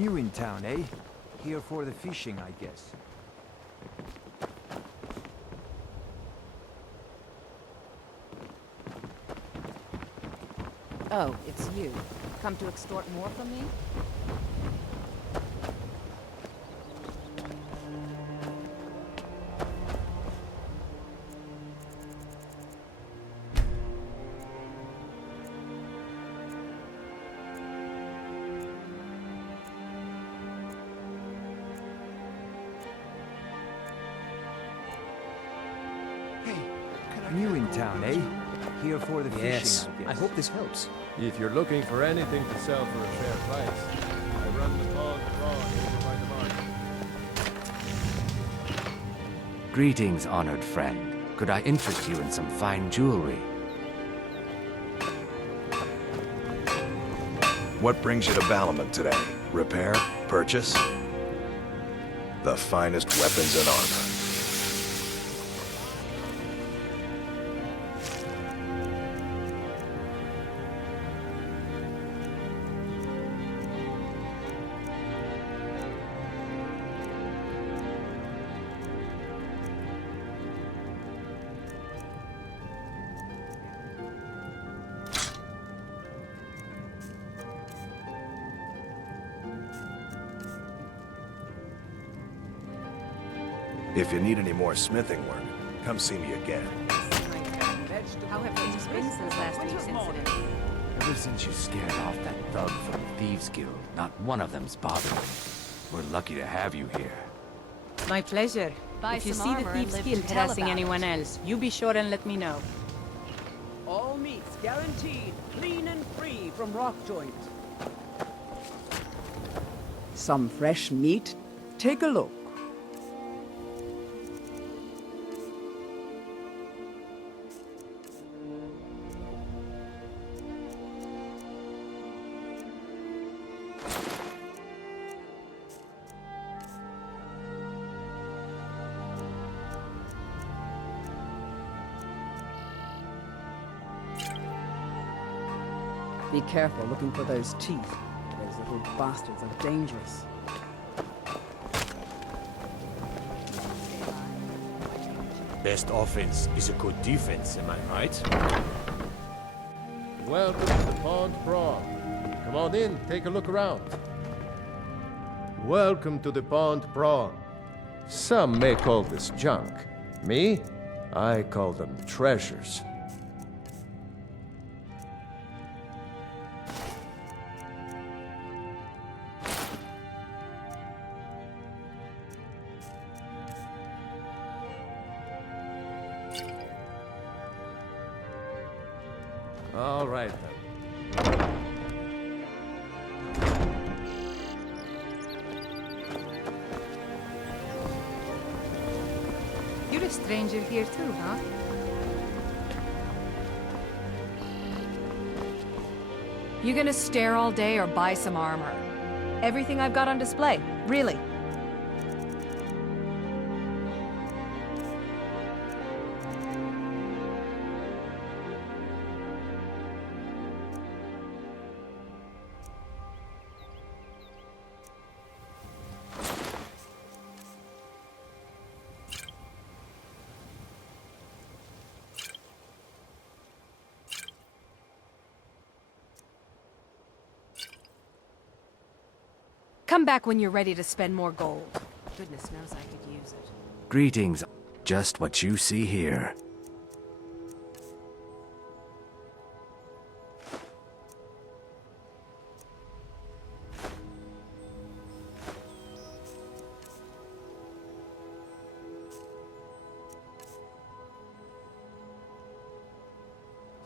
New in town, eh? Here for the fishing, I guess. Oh, it's you. Come to extort more from me? New in town, eh? Here for the Yes, fishing, I I guess. hope this helps. If you're looking for anything to sell for a fair price, I run the pond prawn over by the market. Greetings, honored friend. Could I interest you in some fine jewelry? What brings you to Balamut today? Repair? Purchase? The finest weapons and armor. If you need any more smithing work, come see me again. How have things been since last week's incident? Ever since you scared off that thug from the Thieves Guild, not one of them's bothered me. We're lucky to have you here. My pleasure. Buy If you some see the armor and Thieves live Guild to tell harassing about anyone it. else, you be sure and let me know. All meats guaranteed, clean and free from rock joint. Some fresh meat? Take a look. Be careful looking for those teeth. Those little bastards are dangerous. Best offense is a good defense, am I right? Welcome to the pond prawn. Come on in, take a look around. Welcome to the pond prawn. Some may call this junk. Me? I call them treasures. All right, then. You're a stranger here too, huh? You gonna stare all day or buy some armor? Everything I've got on display, really. Come back when you're ready to spend more gold. Goodness knows I could use it. Greetings. Just what you see here.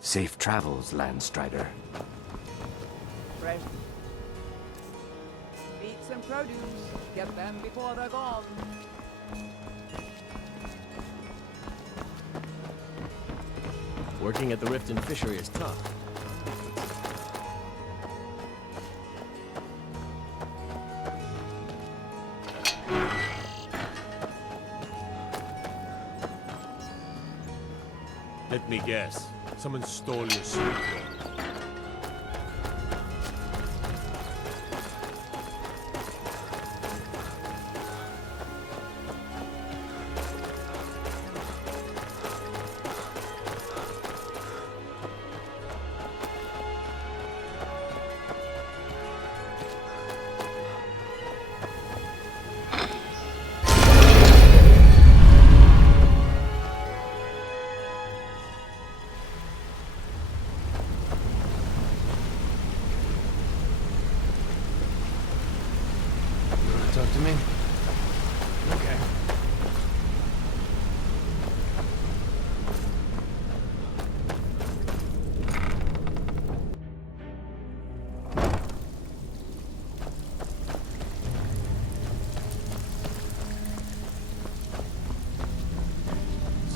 Safe travels, Landstrider. Fresh meats and produce. Get them before they're gone. Working at the Riften fishery is tough. Let me guess. Someone stole your sweet roll.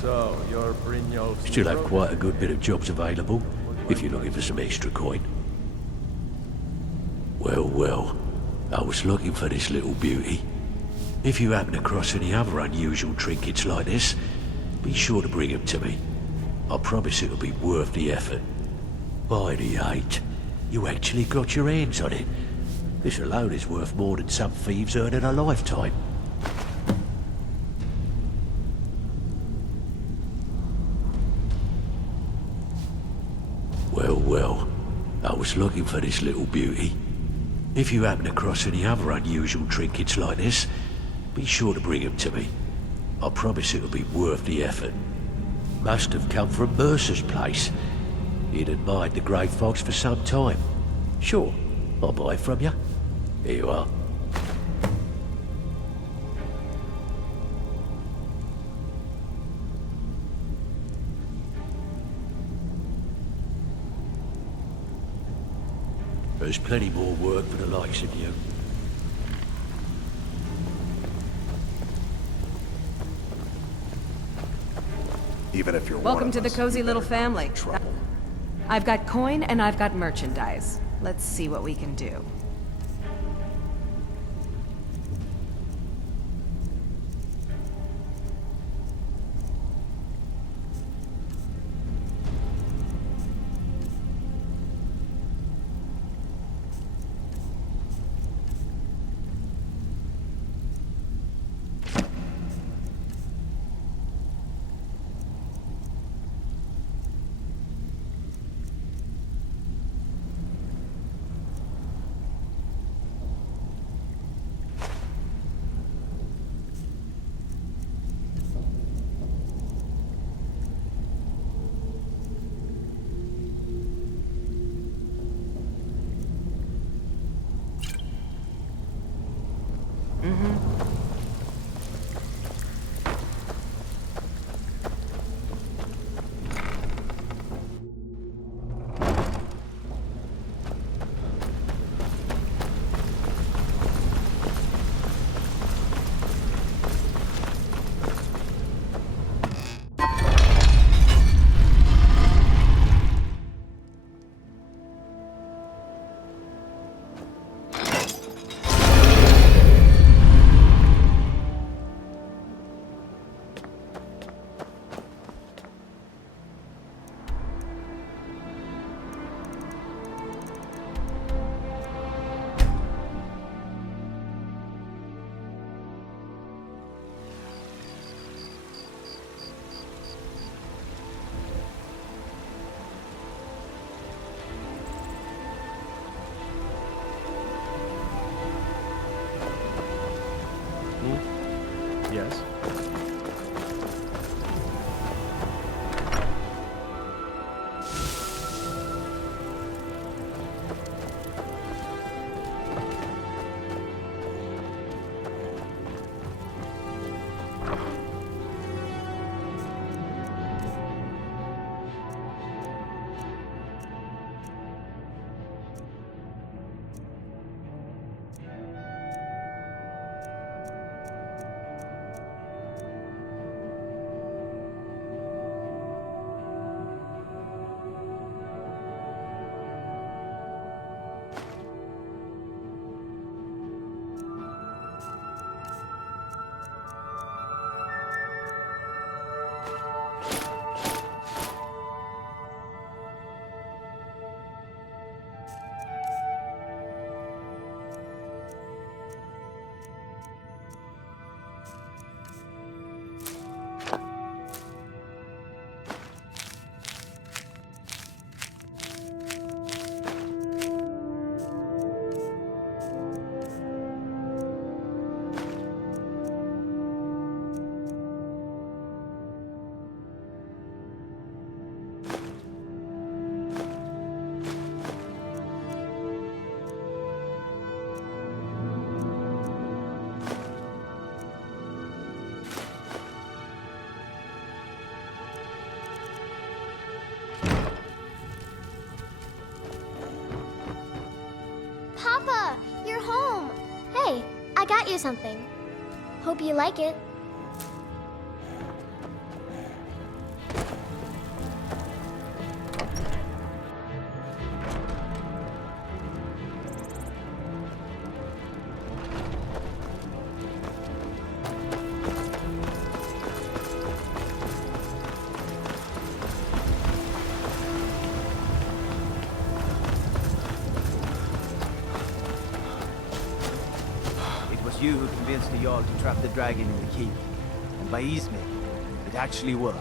So, you're Brynjolf's Still new have brother? quite a good bit of jobs available, if you're looking for some extra coin. Well, well, I was looking for this little beauty. If you happen across any other unusual trinkets like this, be sure to bring them to me. I promise it'll be worth the effort. By the 8, you actually got your hands on it. This alone is worth more than some thieves earn in a lifetime. Well, well, I was looking for this little beauty. If you happen across any other unusual trinkets like this, be sure to bring them to me. I promise it'll be worth the effort. Must have come from Mercer's place. He'd admired the grey fox for some time. Sure, I'll buy it from you. Here you are. There's plenty more work for the likes of you. Even if you're Welcome one to of the us, cozy you little better not family. get in trouble. I've got coin and I've got merchandise. Let's see what we can do. Yes? Papa, you're home. Hey, I got you something. Hope you like it. was you who convinced the Jarl to trap the dragon in the keep. And by his making, it actually worked.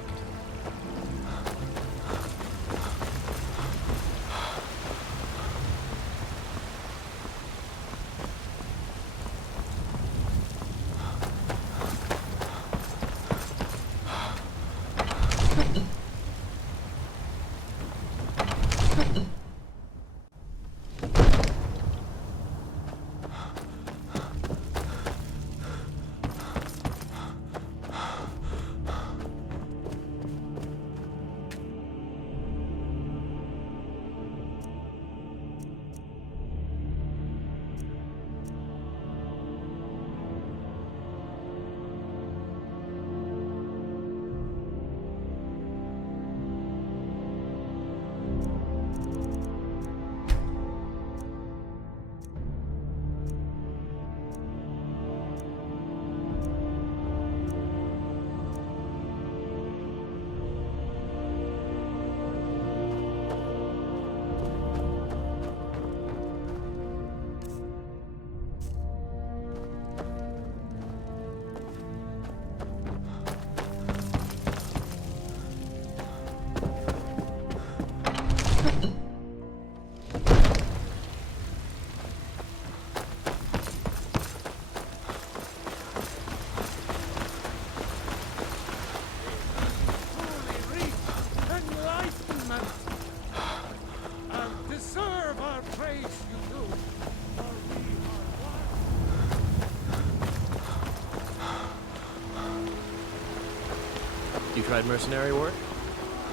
You tried mercenary work?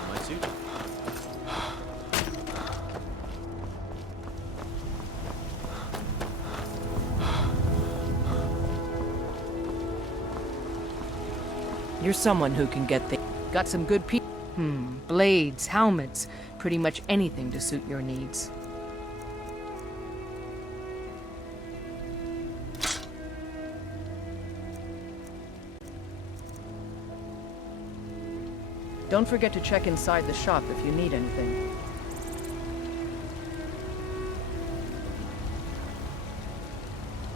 Might suit you. You're someone who can get things. Got some good people. Blades, helmets, pretty much anything to suit your needs. Don't forget to check inside the shop if you need anything.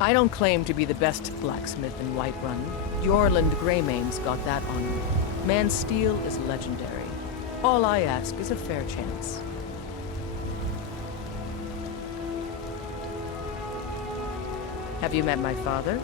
I don't claim to be the best blacksmith in Whiterun. Jorland Greymane's got that honor. Man's steel is legendary. All I ask is a fair chance. Have you met my father?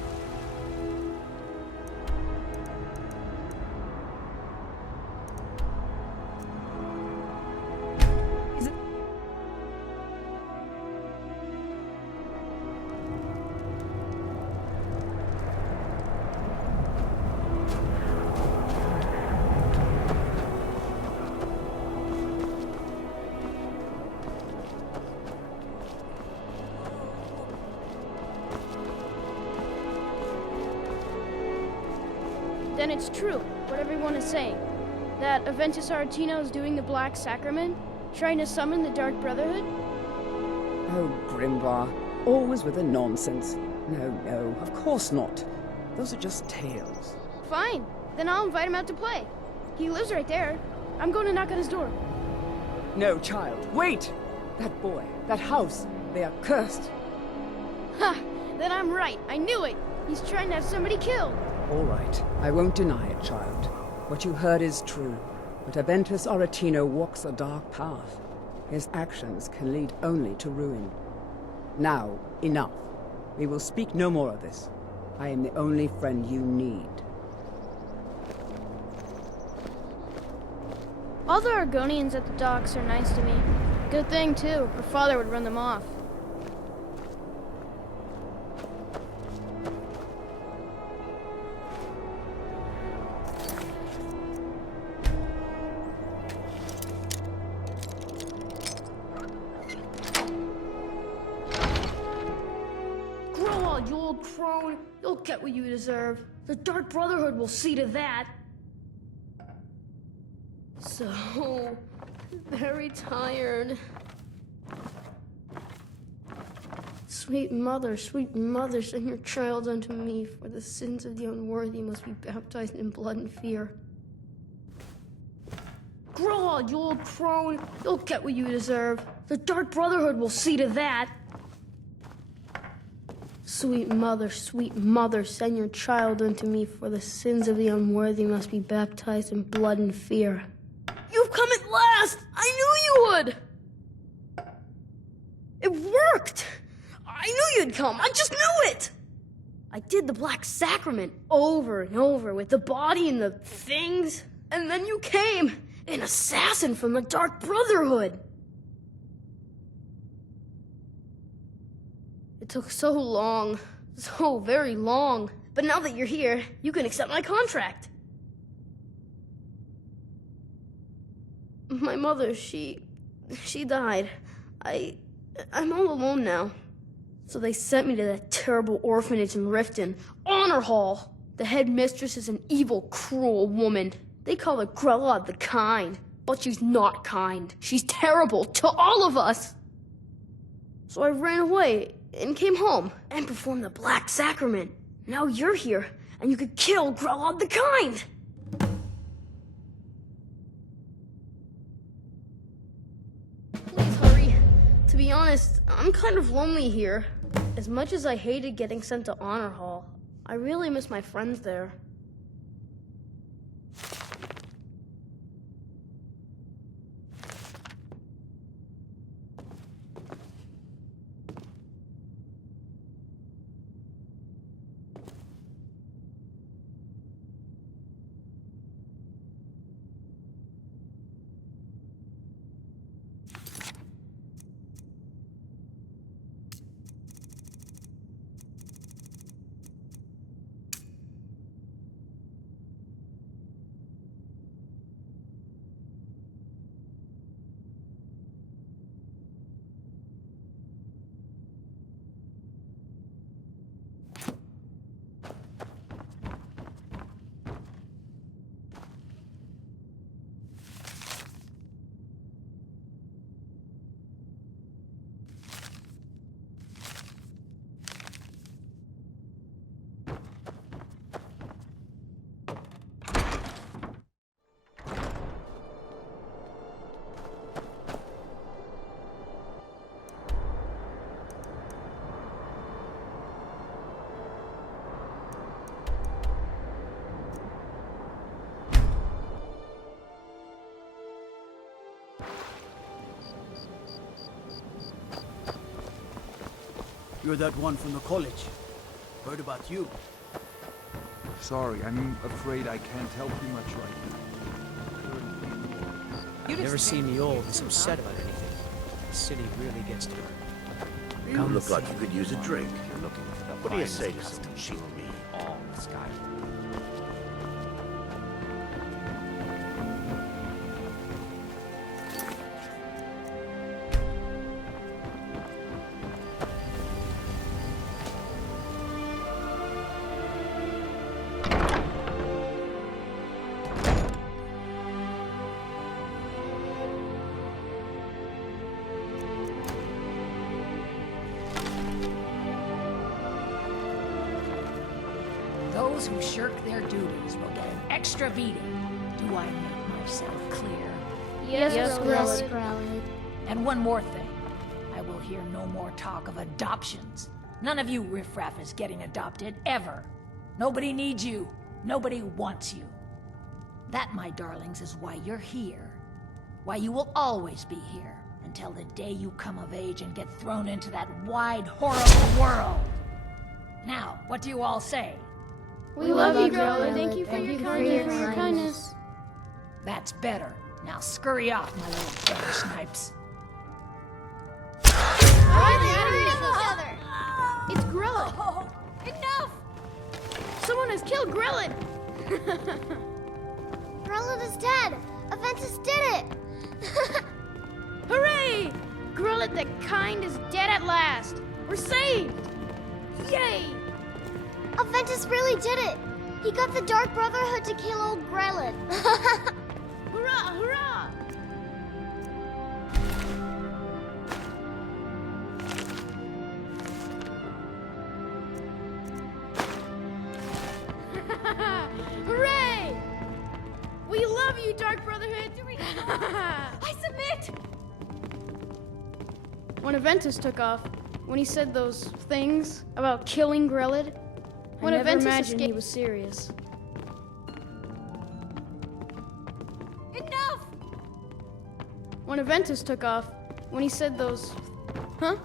Then it's true, what everyone is saying. That Aventus Aretino is doing the Black Sacrament, trying to summon the Dark Brotherhood? Oh, Grimbar. Always with the nonsense. No, of course not. Those are just tales. Fine, then I'll invite him out to play. He lives right there. I'm going to knock on his door. No, child, wait! That boy, that house, they are cursed. Ha! Then I'm right. I knew it. He's trying to have somebody killed. All right, I won't deny it, child. What you heard is true. But Aventus Aretino walks a dark path. His actions can lead only to ruin. Now, enough. We will speak no more of this. I am the only friend you need. All the Argonians at the docks are nice to me. Good thing, too. Her father would run them off. You old crone, you'll get what you deserve. The Dark Brotherhood will see to that. So very tired. Sweet mother, send your child unto me, for the sins of the unworthy must be baptized in blood and fear. Grow on, you old crone, you'll get what you deserve. The Dark Brotherhood will see to that. sweet mother, send your child unto me, for the sins of the unworthy must be baptized in blood and fear. You've come at last! I knew you would! It worked! I knew you'd come, I just knew it! I did the Black Sacrament over and over with the body and the things, and then you came, an assassin from the Dark Brotherhood. It took so long, so very long, but now that you're here, you can accept my contract. My mother, she died. I'm all alone now. So they sent me to that terrible orphanage in Riften, Honor Hall. The headmistress is an evil, cruel woman. They call her Grella the Kind, but she's not kind. She's terrible to all of us. So I ran away and came home and performed the Black Sacrament. Now you're here, and you could kill Grella the Kind. Please hurry. To be honest, I'm kind of lonely here. As much as I hated getting sent to Honor Hall, I really miss my friends there. You're that one from the college. Heard about you. Sorry, I'm afraid I can't help you much right now. You never see me old and so upset about anything. The city really gets to her. You look like you could use a drink. You're looking for the What do you finest say to custom some cheap jewelry meat? all in Skyrim. Those who shirk their duties will get an extra beating. Do I make myself clear? Yes, Grella. And one more thing. I will hear no more talk of adoptions. None of you riffraff is getting adopted, ever. Nobody needs you. Nobody wants you. That, my darlings, is why you're here. Why you will always be here. Until the day you come of age and get thrown into that wide, horrible world. Now, what do you all say? We love you, Grella. Thank you for your kindness. That's better. Now scurry off, my little better snipes. It's Grella. Oh, enough! Someone has killed Grella. Grella is dead. Aventus did it. Hooray! Grella the Kind is dead at last. We're saved. Yay! Aventus really did it. He got the Dark Brotherhood to kill old Grelin. Hurrah! Hurrah! Hooray! We love you, Dark Brotherhood. I submit! When Aventus took off, when he said those things about killing Grelid? I never imagined he was serious. Enough! When Aventus took off, when he said those... Huh?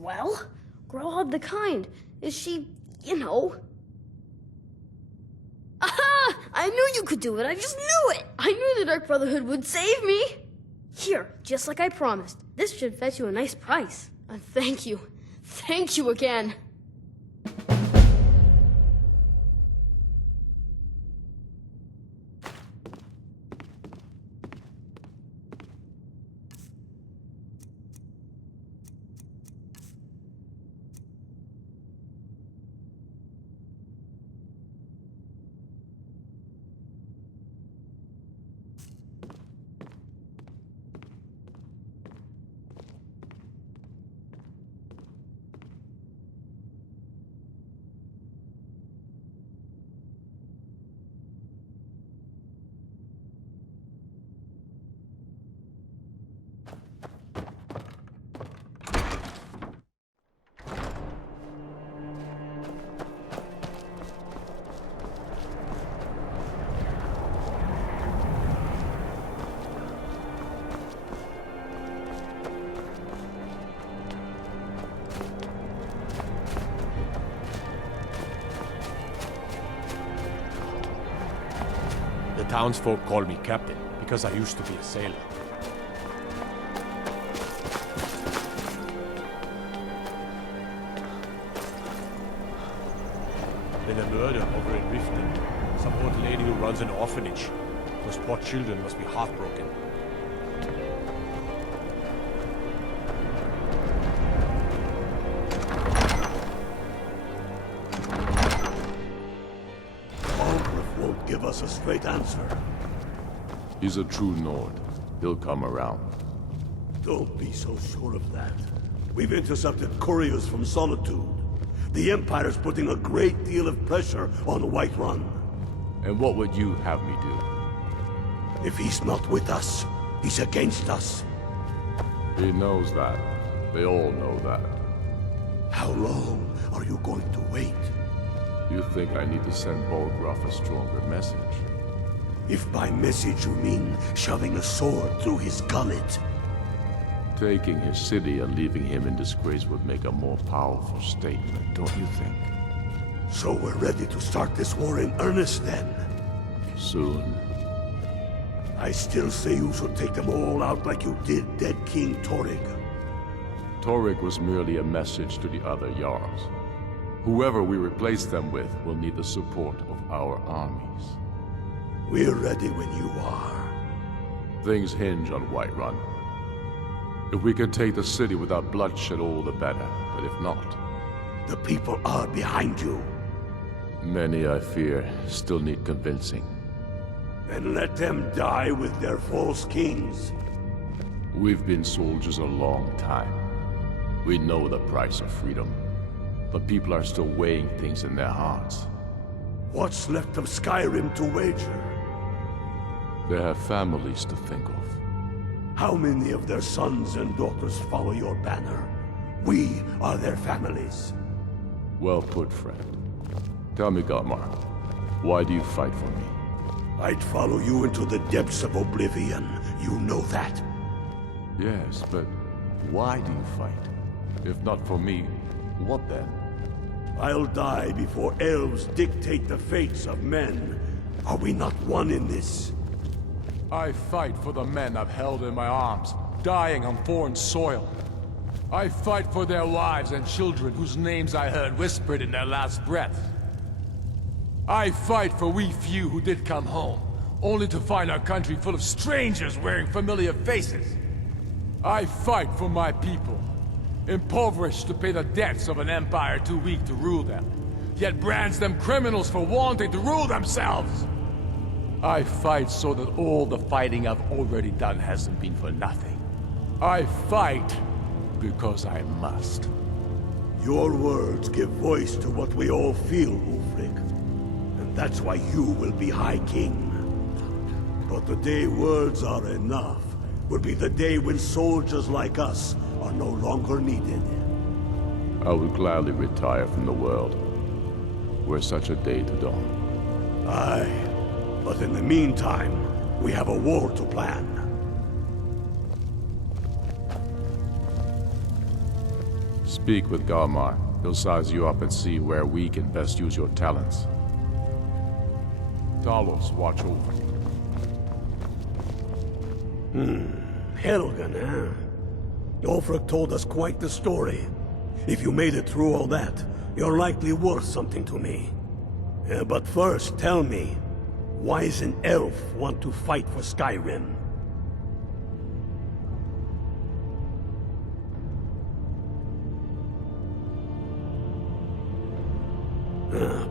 Well, Grelid the Kind. Is she, you know... Aha! I knew you could do it. I just knew it. I knew the Dark Brotherhood would save me. Here, just like I promised. This should fetch you a nice price. Thank you. Thank you again. The townsfolk call me captain because I used to be a sailor. Then a murder over in Riften. Some old lady who runs an orphanage. Those poor children must be heartbroken. Give us a straight answer. He's a true Nord. He'll come around. Don't be so sure of that. We've intercepted couriers from Solitude. The Empire's putting a great deal of pressure on Whiterun. And what would you have me do? If he's not with us, he's against us. He knows that. They all know that. How long are you going to wait? You think I need to send Bolgraf a stronger message? If by message you mean shoving a sword through his gullet. Taking his city and leaving him in disgrace would make a more powerful statement, don't you think? So we're ready to start this war in earnest then? Soon. I still say you should take them all out like you did dead King Torrig. Torrig was merely a message to the other Jarls. Whoever we replace them with will need the support of our armies. We're ready when you are. Things hinge on Whiterun. If we can take the city without bloodshed, all the better. But if not... The people are behind you. Many, I fear, still need convincing. Then let them die with their false kings. We've been soldiers a long time. We know the price of freedom. But people are still weighing things in their hearts. What's left of Skyrim to wager? They have families to think of. How many of their sons and daughters follow your banner? We are their families. Well put, friend. Tell me, Galmar, why do you fight for me? I'd follow you into the depths of oblivion. You know that. Yes, but why do you fight? If not for me, what then? I'll die before elves dictate the fates of men. Are we not one in this? I fight for the men I've held in my arms, dying on foreign soil. I fight for their wives and children whose names I heard whispered in their last breath. I fight for we few who did come home, only to find our country full of strangers wearing familiar faces. I fight for my people, impoverished to pay the debts of an empire too weak to rule them, yet brands them criminals for wanting to rule themselves. I fight so that all the fighting I've already done hasn't been for nothing. I fight because I must. Your words give voice to what we all feel, Ulfric. And that's why you will be High King. But the day words are enough will be the day when soldiers like us are no longer needed. I would gladly retire from the world, were such a day to dawn. Aye, but in the meantime, we have a war to plan. Speak with Galmar. He'll size you up and see where we can best use your talents. Talos, watch over you. Helgen, huh? Ulfric told us quite the story. If you made it through all that, you're likely worth something to me. But first, tell me, why does an elf want to fight for Skyrim?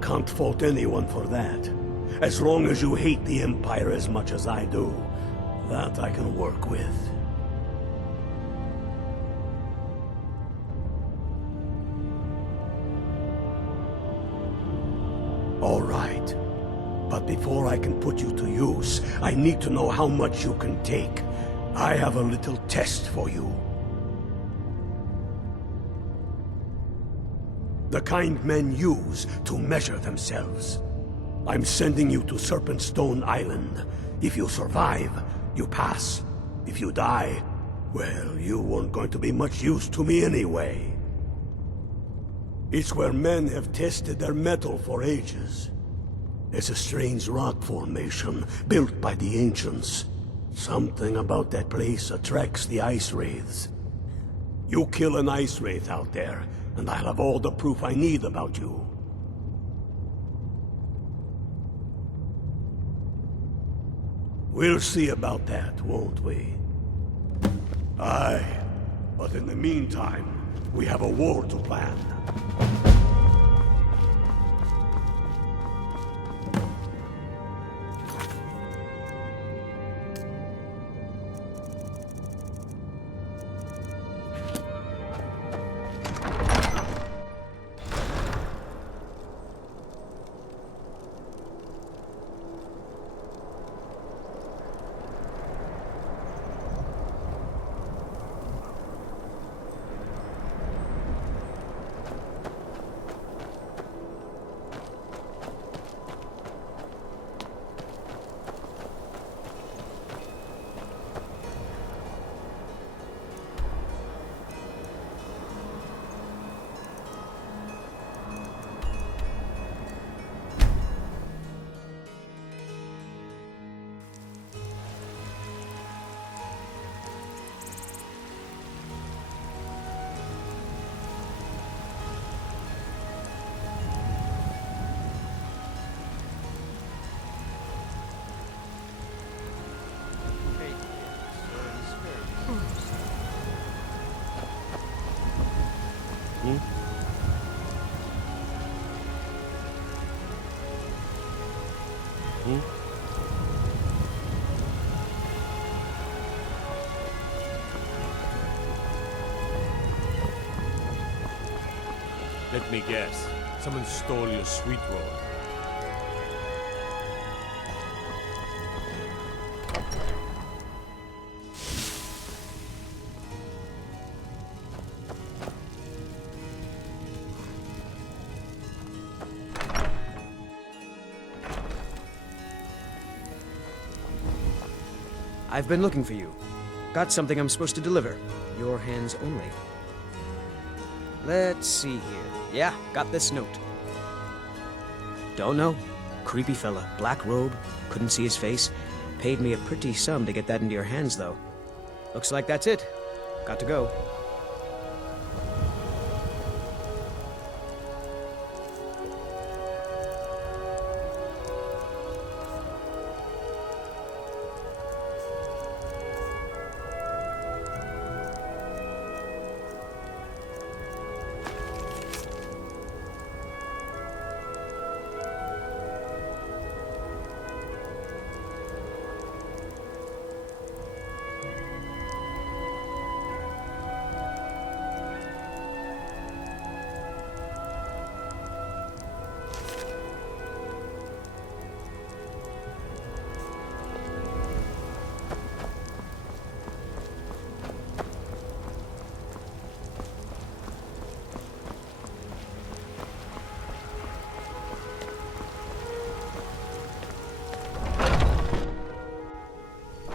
Can't fault anyone for that. As long as you hate the Empire as much as I do, that I can work with. All right. But before I can put you to use, I need to know how much you can take. I have a little test for you. The kind men use to measure themselves. I'm sending you to Serpentstone Island. If you survive, you pass. If you die, well, you weren't going to be much use to me anyway. It's where men have tested their metal for ages. It's a strange rock formation built by the ancients. Something about that place attracts the ice wraiths. You kill an ice wraith out there, and I'll have all the proof I need about you. We'll see about that, won't we? Aye, but in the meantime, we have a war to plan. Let me guess. Someone stole your sweet roll. I've been looking for you. Got something I'm supposed to deliver. Your hands only. Let's see here. Yeah, got this note. Don't know. Creepy fella. Black robe. Couldn't see his face. Paid me a pretty sum to get that into your hands, though. Looks like that's it. Got to go.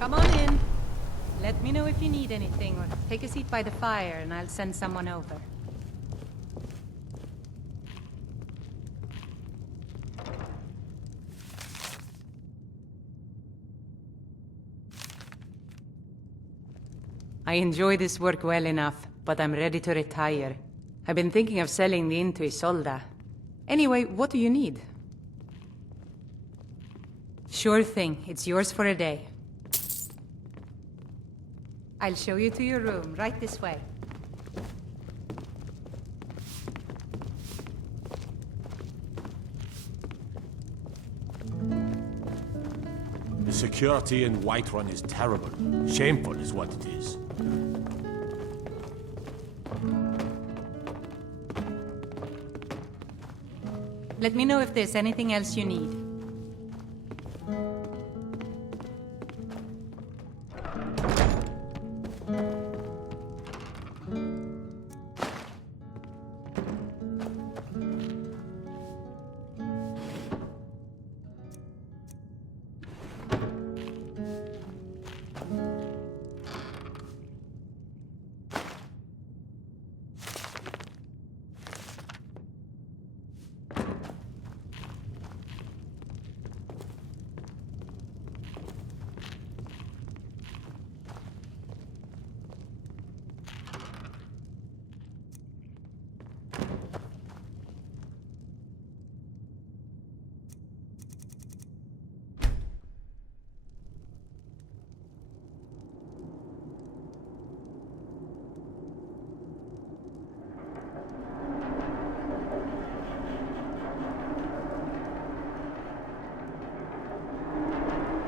Come on in. Let me know if you need anything, or take a seat by the fire and I'll send someone over. I enjoy this work well enough, but I'm ready to retire. I've been thinking of selling the inn to Isolda. Anyway, what do you need? Sure thing. It's yours for a day. I'll show you to your room, right this way. The security in Whiterun is terrible. Shameful is what it is. Let me know if there's anything else you need.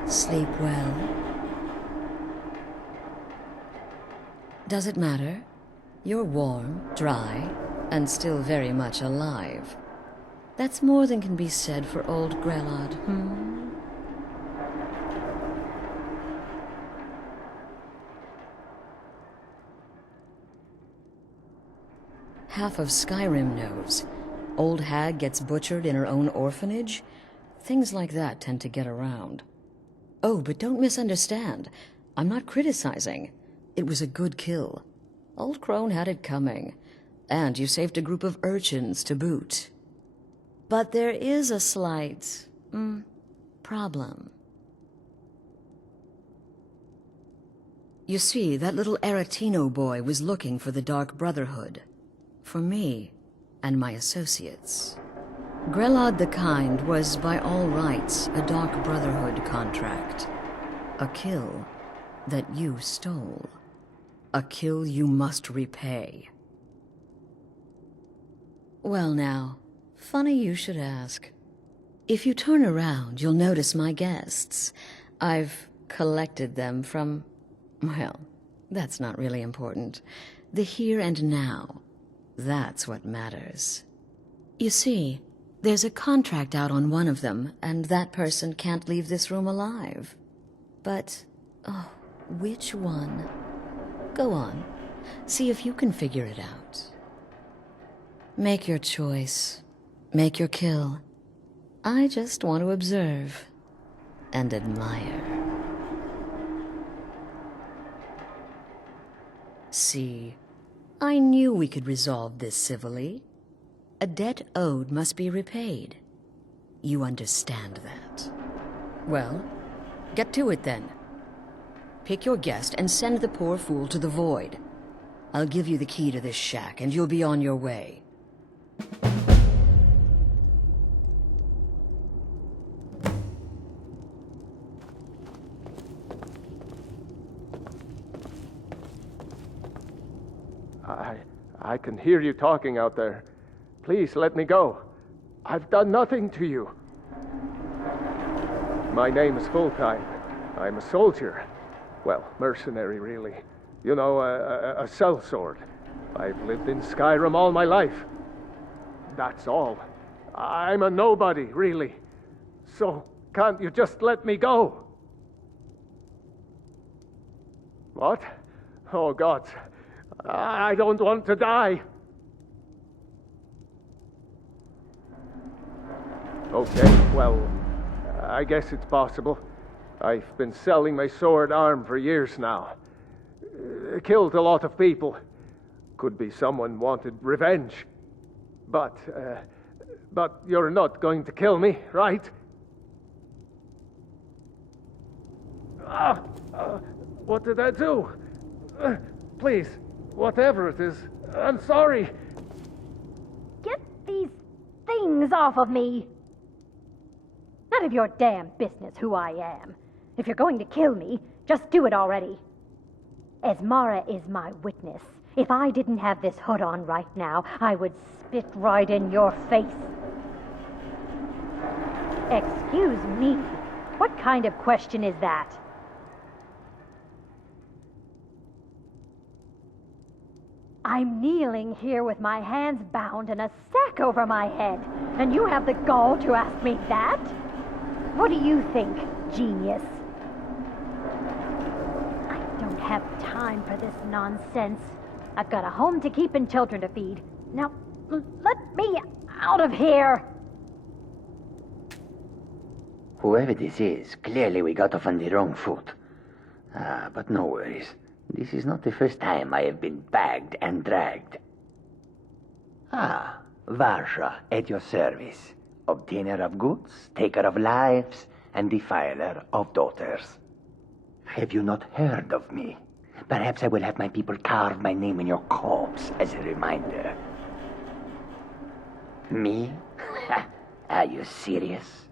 Sleep well? Does it matter? You're warm, dry, and still very much alive. That's more than can be said for old Grelod, Half of Skyrim knows. Old hag gets butchered in her own orphanage. Things like that tend to get around. Oh, but don't misunderstand. I'm not criticizing. It was a good kill. Old Crone had it coming. And you saved a group of urchins to boot. But there is a slight, problem. You see, that little Aretino boy was looking for the Dark Brotherhood. For me and my associates. Grelod the Kind was, by all rights, a Dark Brotherhood contract. A kill that you stole. A kill you must repay. Well now, funny you should ask. If you turn around, you'll notice my guests. I've collected them from, well, that's not really important. The here and now. That's what matters. You see, there's a contract out on one of them, and that person can't leave this room alive. But, oh, which one? Go on, see if you can figure it out. Make your choice. Make your kill. I just want to observe and admire. See, I knew we could resolve this civilly. A debt owed must be repaid. You understand that. Well, get to it then. Pick your guest and send the poor fool to the void. I'll give you the key to this shack and you'll be on your way. I can hear you talking out there. Please let me go. I've done nothing to you. My name is Full-Time. I'm a soldier. Well, mercenary, really. You know, a sellsword. I've lived in Skyrim all my life. That's all. I'm a nobody, really. So, can't you just let me go? What? Oh, God. I don't want to die. Okay, well, I guess it's possible. I've been selling my sword arm for years now. Killed a lot of people. Could be someone wanted revenge. But you're not going to kill me, right? What did I do? Please, whatever it is, I'm sorry. Get these things off of me. None of your damn business who I am. If you're going to kill me, just do it already. Esmara is my witness. If I didn't have this hood on right now, I would spit right in your face. Excuse me. What kind of question is that? I'm kneeling here with my hands bound and a sack over my head, and you have the gall to ask me that? What do you think, genius? I don't have time for this nonsense. I've got a home to keep and children to feed. Now, let me out of here! Whoever this is, clearly we got off on the wrong foot. But no worries. This is not the first time I have been bagged and dragged. Varsha, at your service. Obtainer of goods, taker of lives, and defiler of daughters. Have you not heard of me? Perhaps I will have my people carve my name in your corpse as a reminder. Me? Are you serious?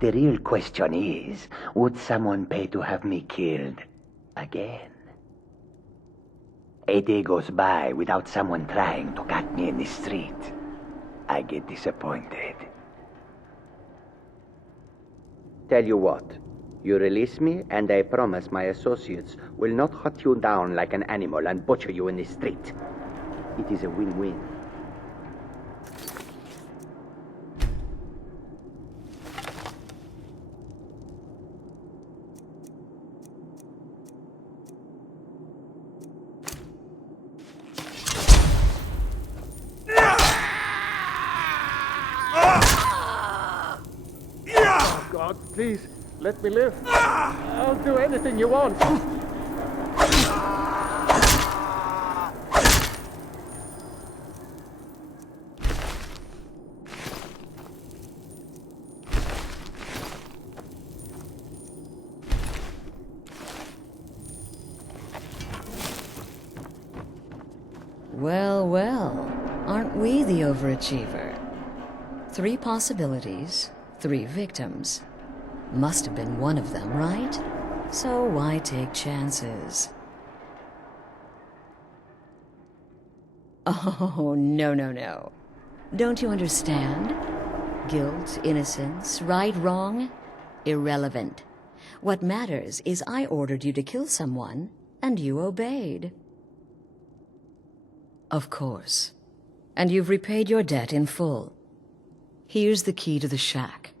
The real question is, would someone pay to have me killed again? A day goes by without someone trying to cut me in the street. I get disappointed. Tell you what, you release me and I promise my associates will not hunt you down like an animal and butcher you in the street. It is a win-win. God, please, let me live. I'll do anything you want. Well, well, aren't we the overachiever? 3 possibilities, 3 victims. Must have been one of them, right? So why take chances? Oh, no, no, no. Don't you understand? Guilt, innocence, right, wrong? Irrelevant. What matters is I ordered you to kill someone, and you obeyed. Of course. And you've repaid your debt in full. Here's the key to the shack.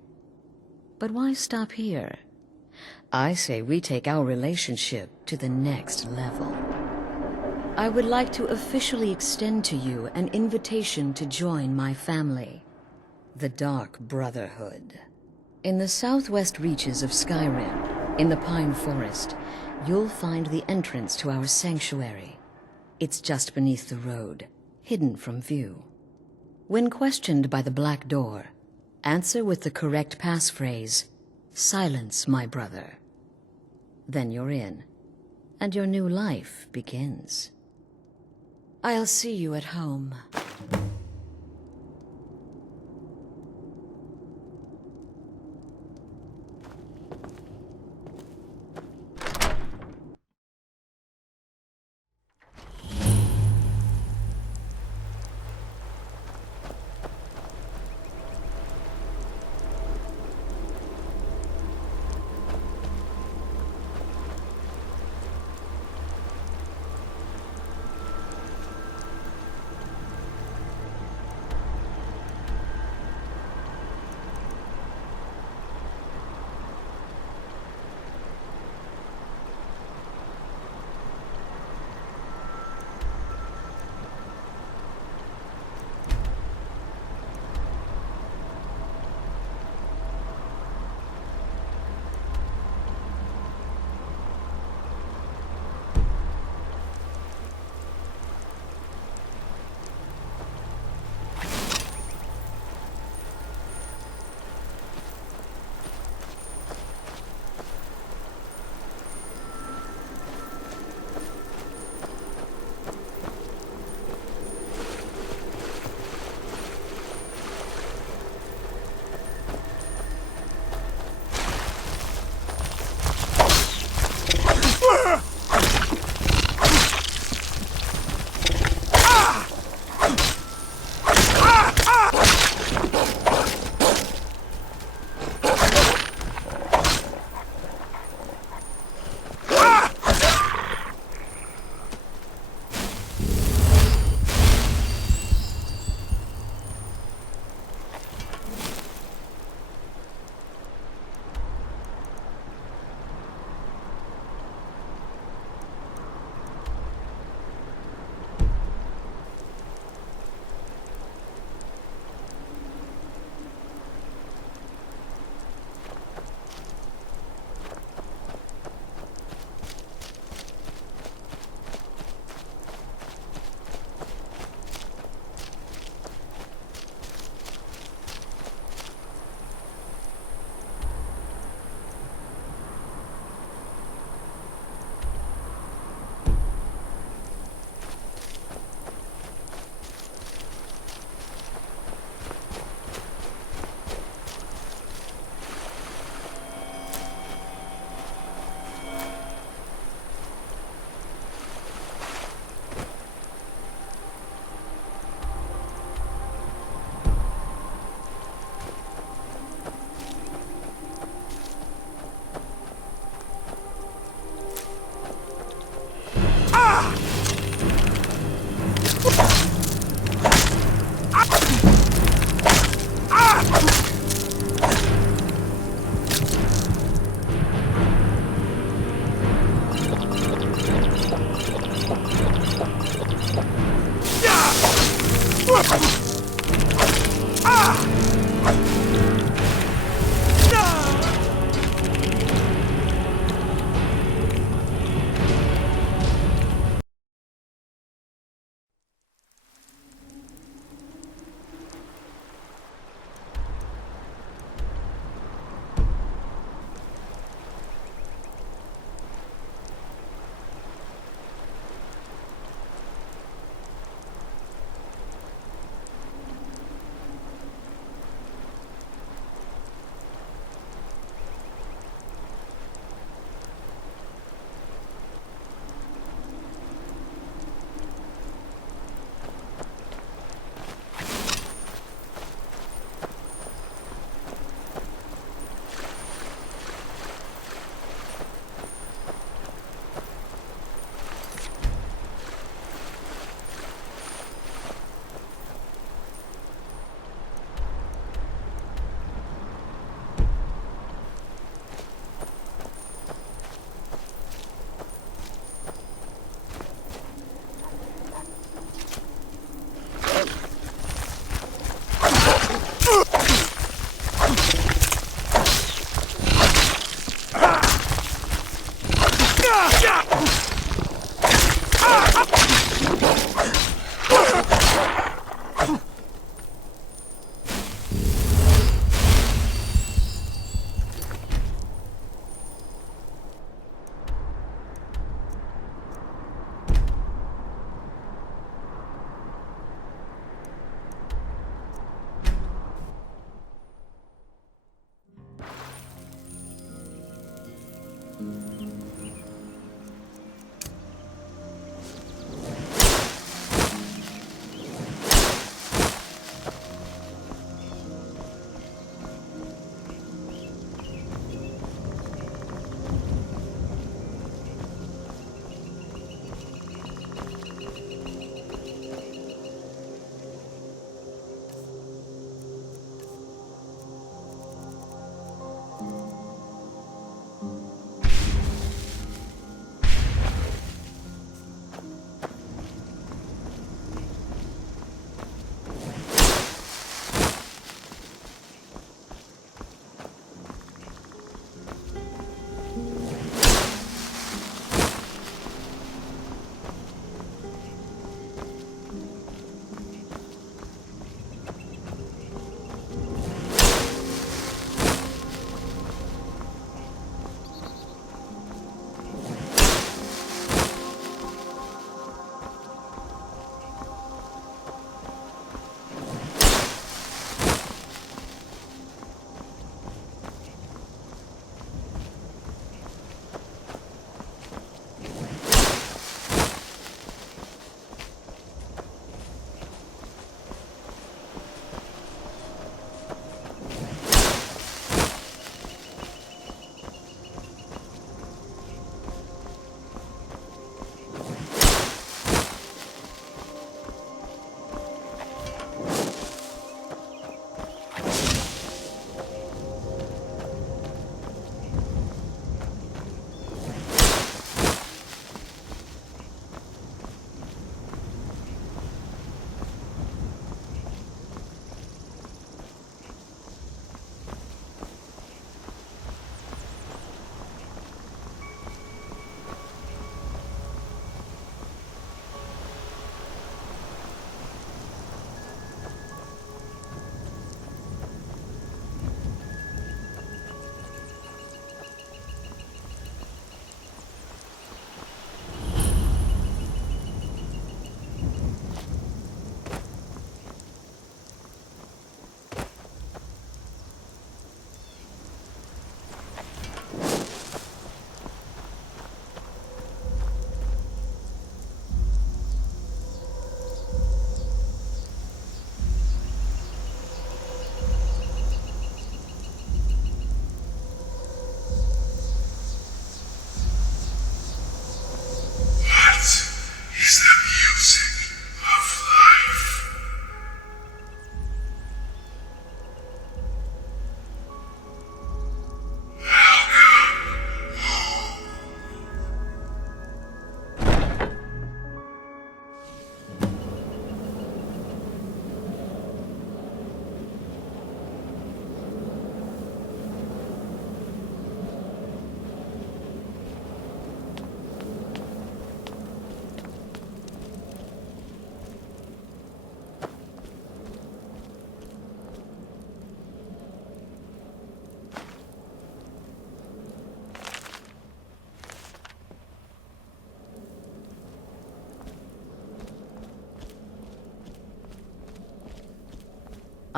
But why stop here? I say we take our relationship to the next level. I would like to officially extend to you an invitation to join my family, the Dark Brotherhood. In the southwest reaches of Skyrim, in the Pine Forest, you'll find the entrance to our sanctuary. It's just beneath the road, hidden from view. When questioned by the Black Door, answer with the correct passphrase, "Silence, my brother." Then you're in, and your new life begins. I'll see you at home.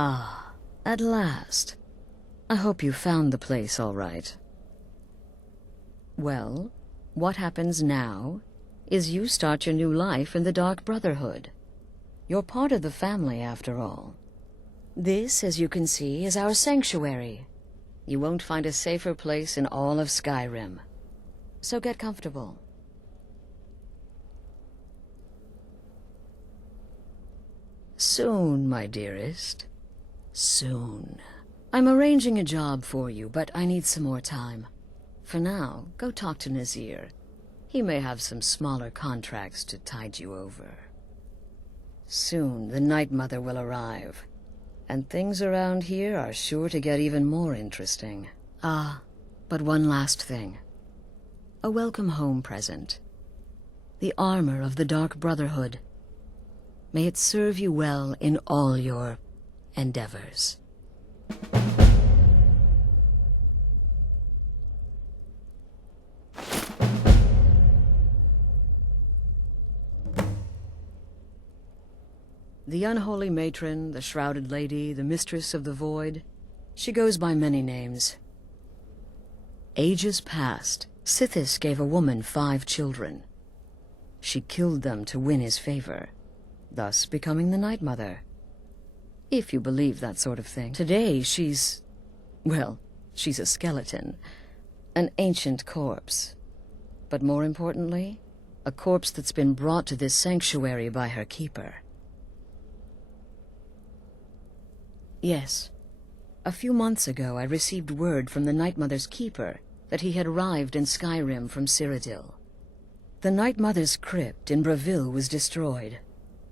Ah, at last. I hope you found the place all right. Well, what happens now is you start your new life in the Dark Brotherhood. You're part of the family, after all. This, as you can see, is our sanctuary. You won't find a safer place in all of Skyrim. So get comfortable. Soon, my dearest. Soon. I'm arranging a job for you, but I need some more time. For now, go talk to Nazir. He may have some smaller contracts to tide you over. Soon, the Night Mother will arrive, and things around here are sure to get even more interesting. Ah, but one last thing. A welcome home present. The armor of the Dark Brotherhood. May it serve you well in all your endeavors. The unholy matron, the shrouded lady, the mistress of the void. She goes by many names. Ages past, Sithis gave a woman 5 children. She killed them to win his favor, thus becoming the Night Mother. If you believe that sort of thing. Today she's... well, she's a skeleton. An ancient corpse. But more importantly, a corpse that's been brought to this sanctuary by her keeper. Yes. A few months ago, I received word from the Night Mother's keeper that he had arrived in Skyrim from Cyrodiil. The Night Mother's crypt in Bravil was destroyed,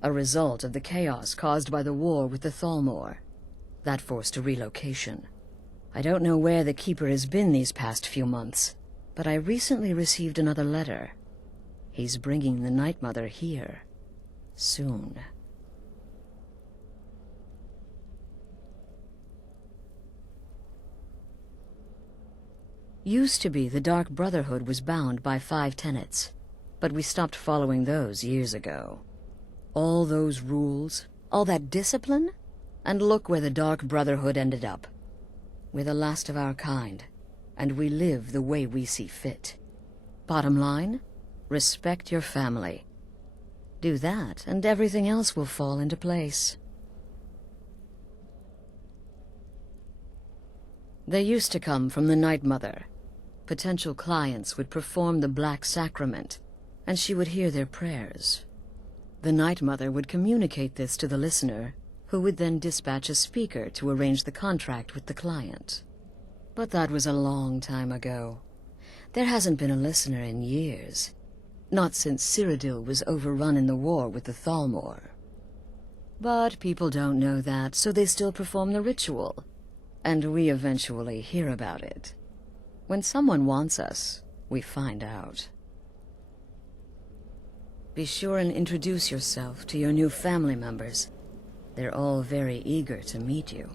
a result of the chaos caused by the war with the Thalmor. That forced a relocation. I don't know where the keeper has been these past few months, but I recently received another letter. He's bringing the Night Mother here. Soon. Used to be the Dark Brotherhood was bound by 5 tenets, but we stopped following those years ago. All those rules, all that discipline, and look where the Dark Brotherhood ended up. We're the last of our kind, and we live the way we see fit. Bottom line, respect your family. Do that, and everything else will fall into place. They used to come from the Night Mother. Potential clients would perform the Black Sacrament, and she would hear their prayers. The Night Mother would communicate this to the listener, who would then dispatch a speaker to arrange the contract with the client. But that was a long time ago. There hasn't been a listener in years. Not since Cyrodiil was overrun in the war with the Thalmor. But people don't know that, so they still perform the ritual. And we eventually hear about it. When someone wants us, we find out. Be sure and introduce yourself to your new family members. They're all very eager to meet you.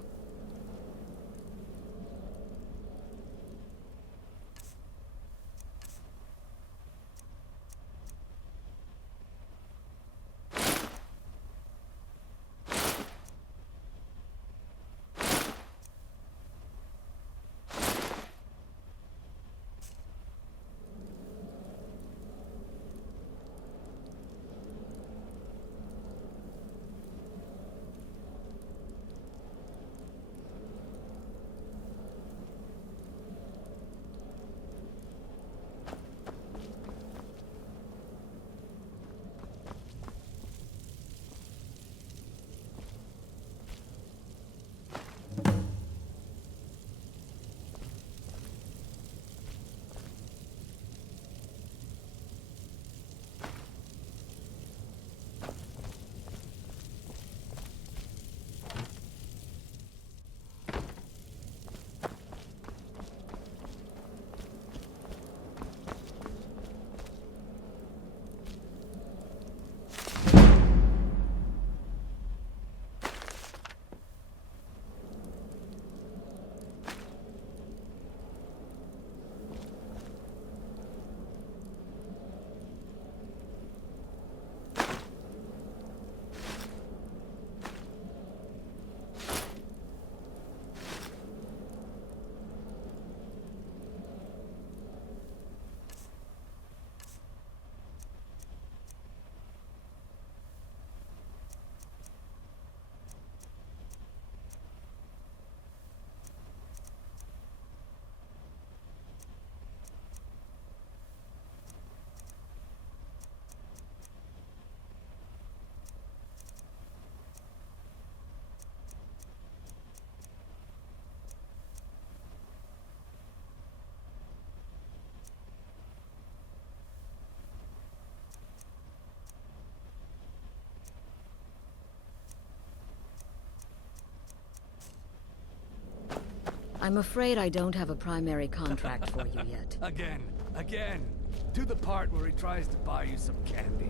I'm afraid I don't have a primary contract for you yet. Again. Do the part where he tries to buy you some candy.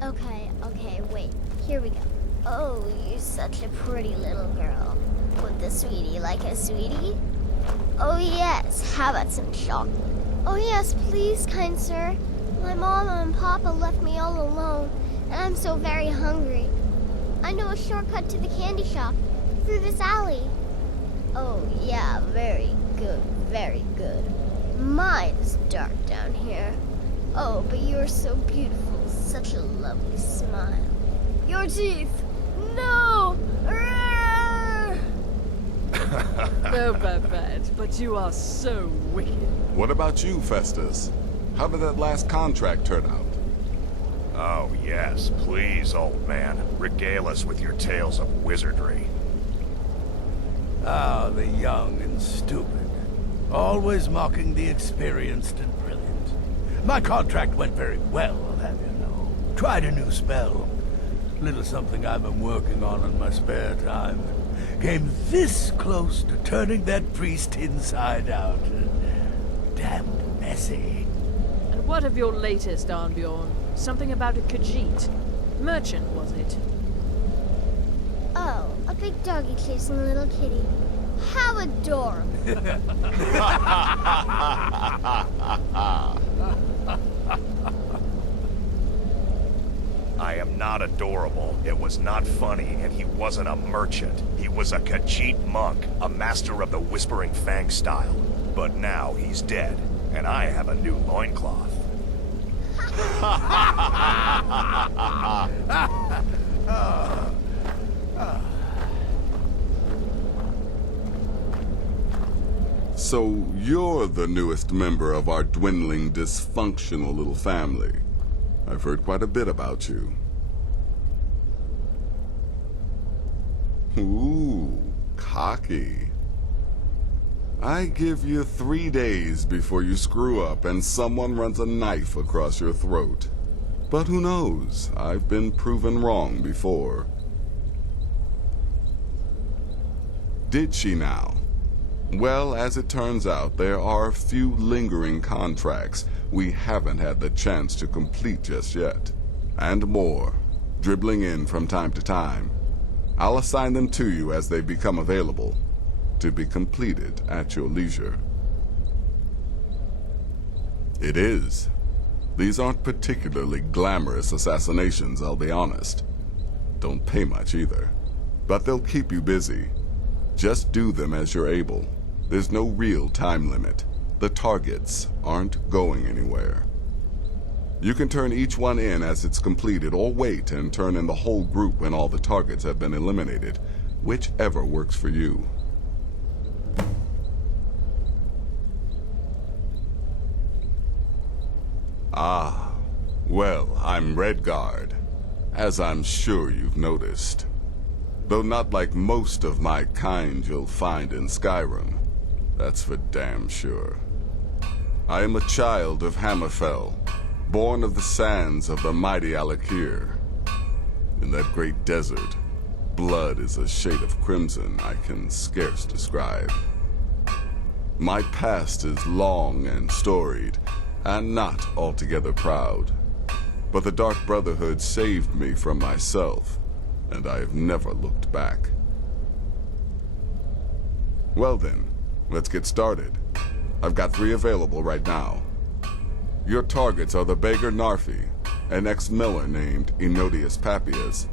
Okay, wait. Here we go. Oh, you're such a pretty little girl. Would the sweetie like a sweetie? Oh yes, how about some chocolate? Oh yes, please, kind sir. My mama and papa left me all alone, and I'm so very hungry. I know a shortcut to the candy shop, through this alley. Oh yeah, very good, very good. Mine's dark down here. Oh, but you're so beautiful, such a lovely smile. Your teeth! No! No, Babette, but you are so wicked. What about you, Festus? How did that last contract turn out? Oh, yes, please, old man. Regale us with your tales of wizardry. Ah, the young and stupid. Always mocking the experienced and brilliant. My contract went very well, I'll have you know. Tried a new spell. Little something I've been working on in my spare time. Came this close to turning that priest inside out. Damned messy. And what of your latest, Arnbjorn? Something about a Khajiit. Merchant, was it? Oh, a big doggy chasing a little kitty. How adorable. I am not adorable. It was not funny, and he wasn't a merchant. He was a Khajiit monk, a master of the Whispering Fang style. But now he's dead, and I have a new loincloth. So you're the newest member of our dwindling, dysfunctional little family. I've heard quite a bit about you. Ooh, cocky. I give you 3 days before you screw up and someone runs a knife across your throat. But who knows? I've been proven wrong before. Did she now? Well, as it turns out, there are a few lingering contracts we haven't had the chance to complete just yet. And more, dribbling in from time to time. I'll assign them to you as they become available, to be completed at your leisure. It is. These aren't particularly glamorous assassinations, I'll be honest. Don't pay much either. But they'll keep you busy. Just do them as you're able. There's no real time limit. The targets aren't going anywhere. You can turn each one in as it's completed, or wait and turn in the whole group when all the targets have been eliminated. Whichever works for you. Ah, well, I'm Redguard, as I'm sure you've noticed. Though not like most of my kind you'll find in Skyrim. That's for damn sure. I am a child of Hammerfell, born of the sands of the mighty Alakir. In that great desert, blood is a shade of crimson I can scarce describe. My past is long and storied, and not altogether proud. But the Dark Brotherhood saved me from myself, and I have never looked back. Well then, let's get started. I've got 3 available right now. Your targets are the beggar Narfi, an ex-miller named Enodius Papias,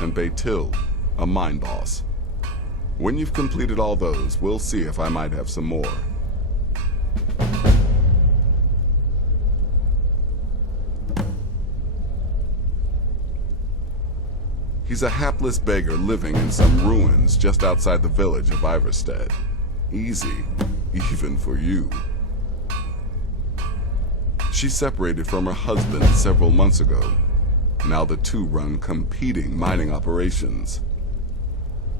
and Baytil, a mine boss. When you've completed all those, we'll see if I might have some more. He's a hapless beggar living in some ruins just outside the village of Iverstead. Easy, even for you. She separated from her husband several months ago. Now the two run competing mining operations.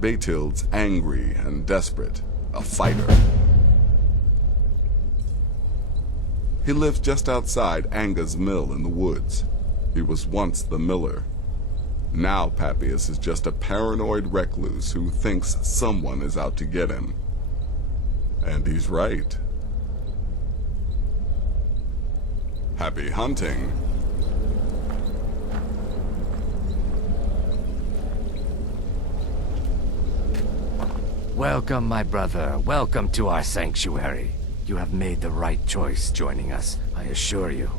Baytild's angry and desperate, a fighter. He lives just outside Anga's mill in the woods. He was once the miller. Now Papias is just a paranoid recluse who thinks someone is out to get him. And he's right. Happy hunting. Welcome, my brother. Welcome to our sanctuary. You have made the right choice joining us, I assure you.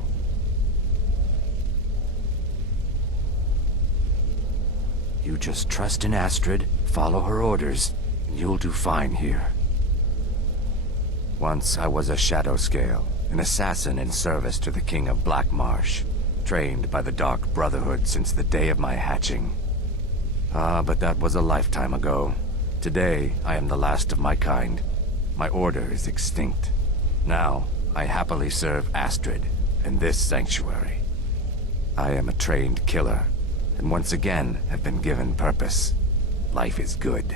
You just trust in Astrid, follow her orders, and you'll do fine here. Once I was a Shadow Scale, an assassin in service to the King of Black Marsh, trained by the Dark Brotherhood since the day of my hatching. But that was a lifetime ago. Today, I am the last of my kind. My order is extinct. Now, I happily serve Astrid in this sanctuary. I am a trained killer, and once again have been given purpose. Life is good.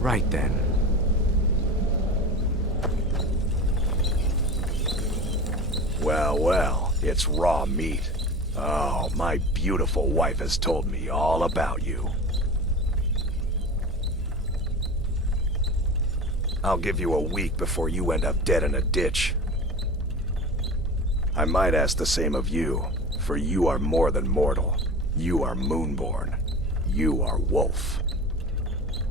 Right then. Well, well, it's raw meat. Oh, my beautiful wife has told me all about you. I'll give you a week before you end up dead in a ditch. I might ask the same of you, for you are more than mortal. You are Moonborn. You are Wolf.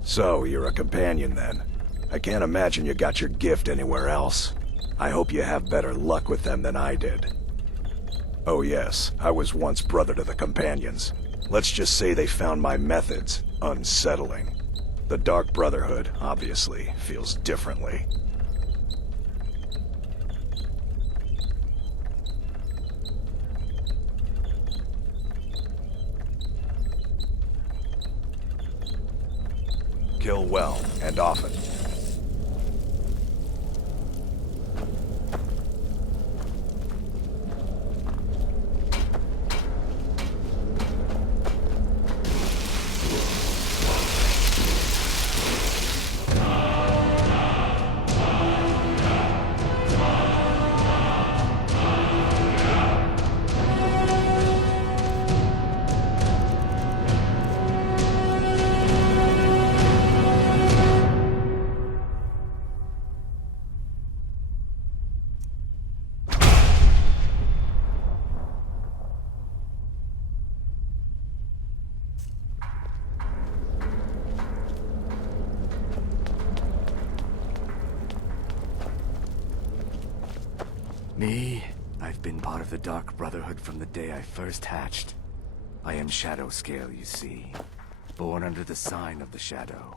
So, you're a companion then. I can't imagine you got your gift anywhere else. I hope you have better luck with them than I did. Oh yes, I was once brother to the companions. Let's just say they found my methods unsettling. The Dark Brotherhood, obviously, feels differently. Kill well and often. Me? I've been part of the Dark Brotherhood from the day I first hatched. I am Shadow Scale, you see. Born under the sign of the Shadow.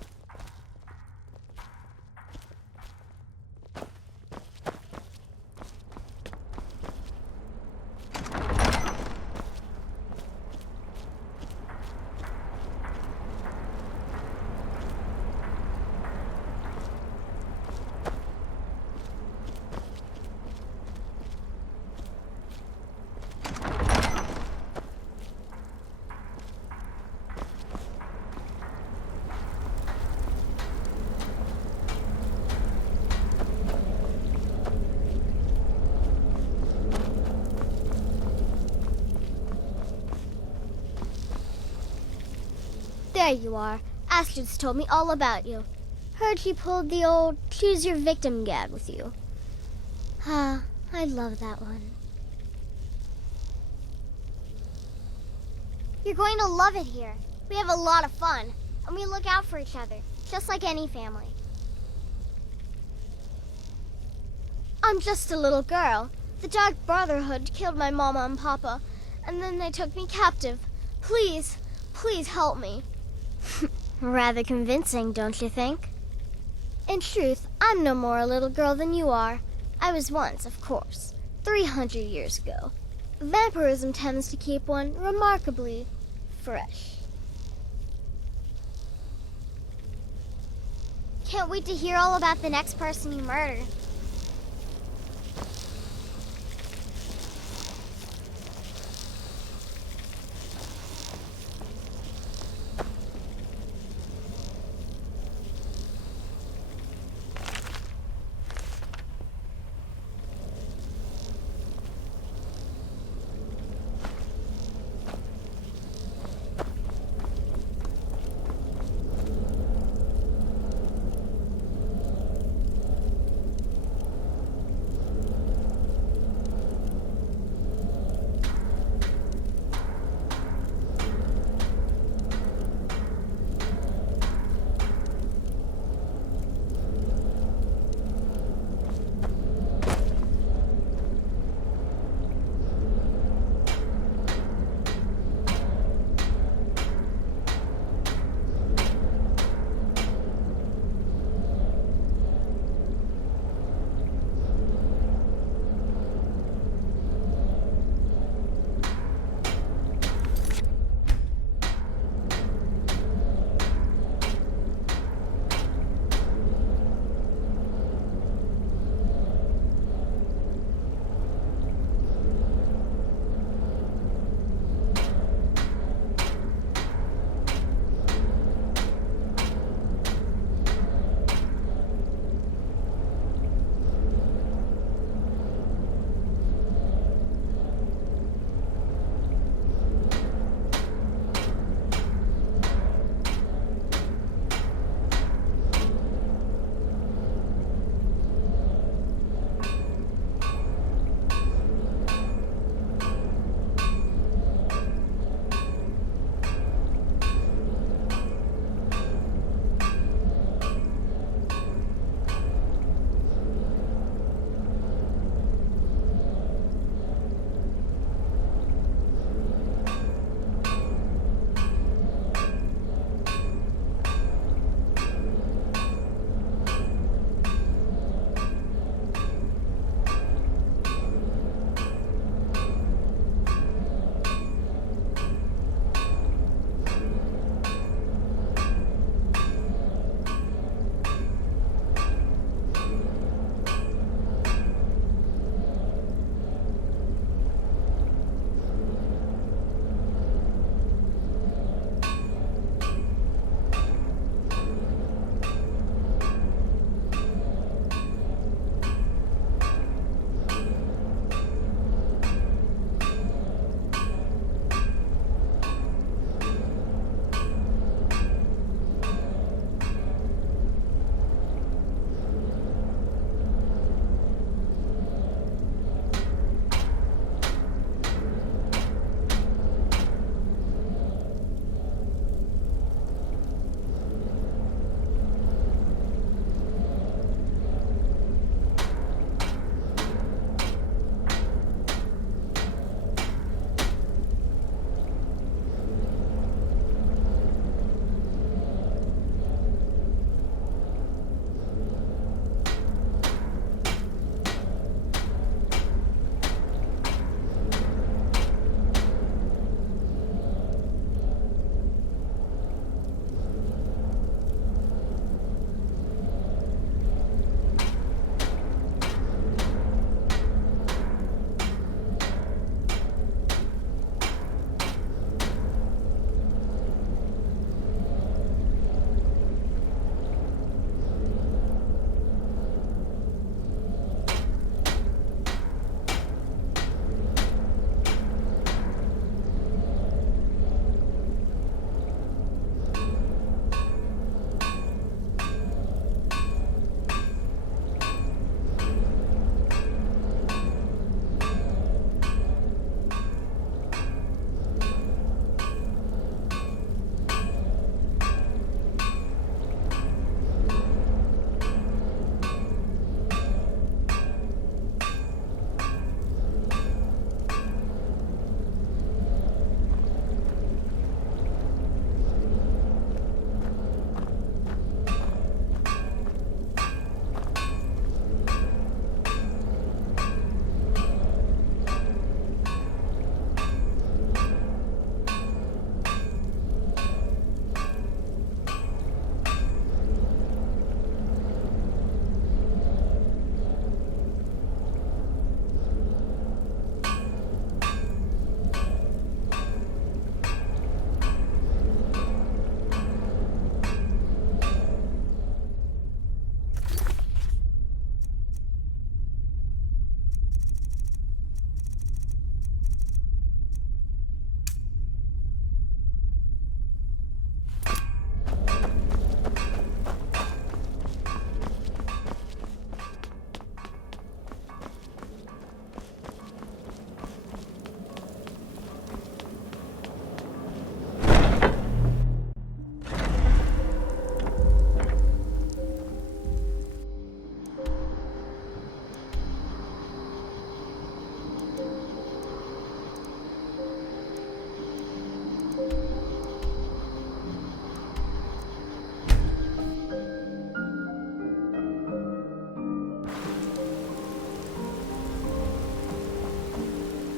There you are. Astrid's told me all about you. Heard you pulled the old choose your victim gad with you. Ah, I love that one. You're going to love it here. We have a lot of fun, and we look out for each other, just like any family. I'm just a little girl. The Dark Brotherhood killed my mama and papa, and then they took me captive. Please, please help me. Rather convincing, don't you think? In truth, I'm no more a little girl than you are. I was once, of course, 300 years ago. Vampirism tends to keep one remarkably fresh. Can't wait to hear all about the next person you murder.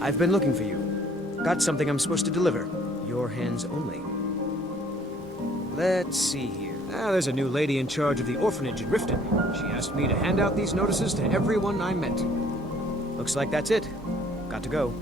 I've been looking for you. Got something I'm supposed to deliver. Your hands only. Let's see here. Ah, there's a new lady in charge of the orphanage in Riften. She asked me to hand out these notices to everyone I met. Looks like that's it. Got to go.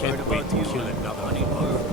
Can't wait to kill another honey bug.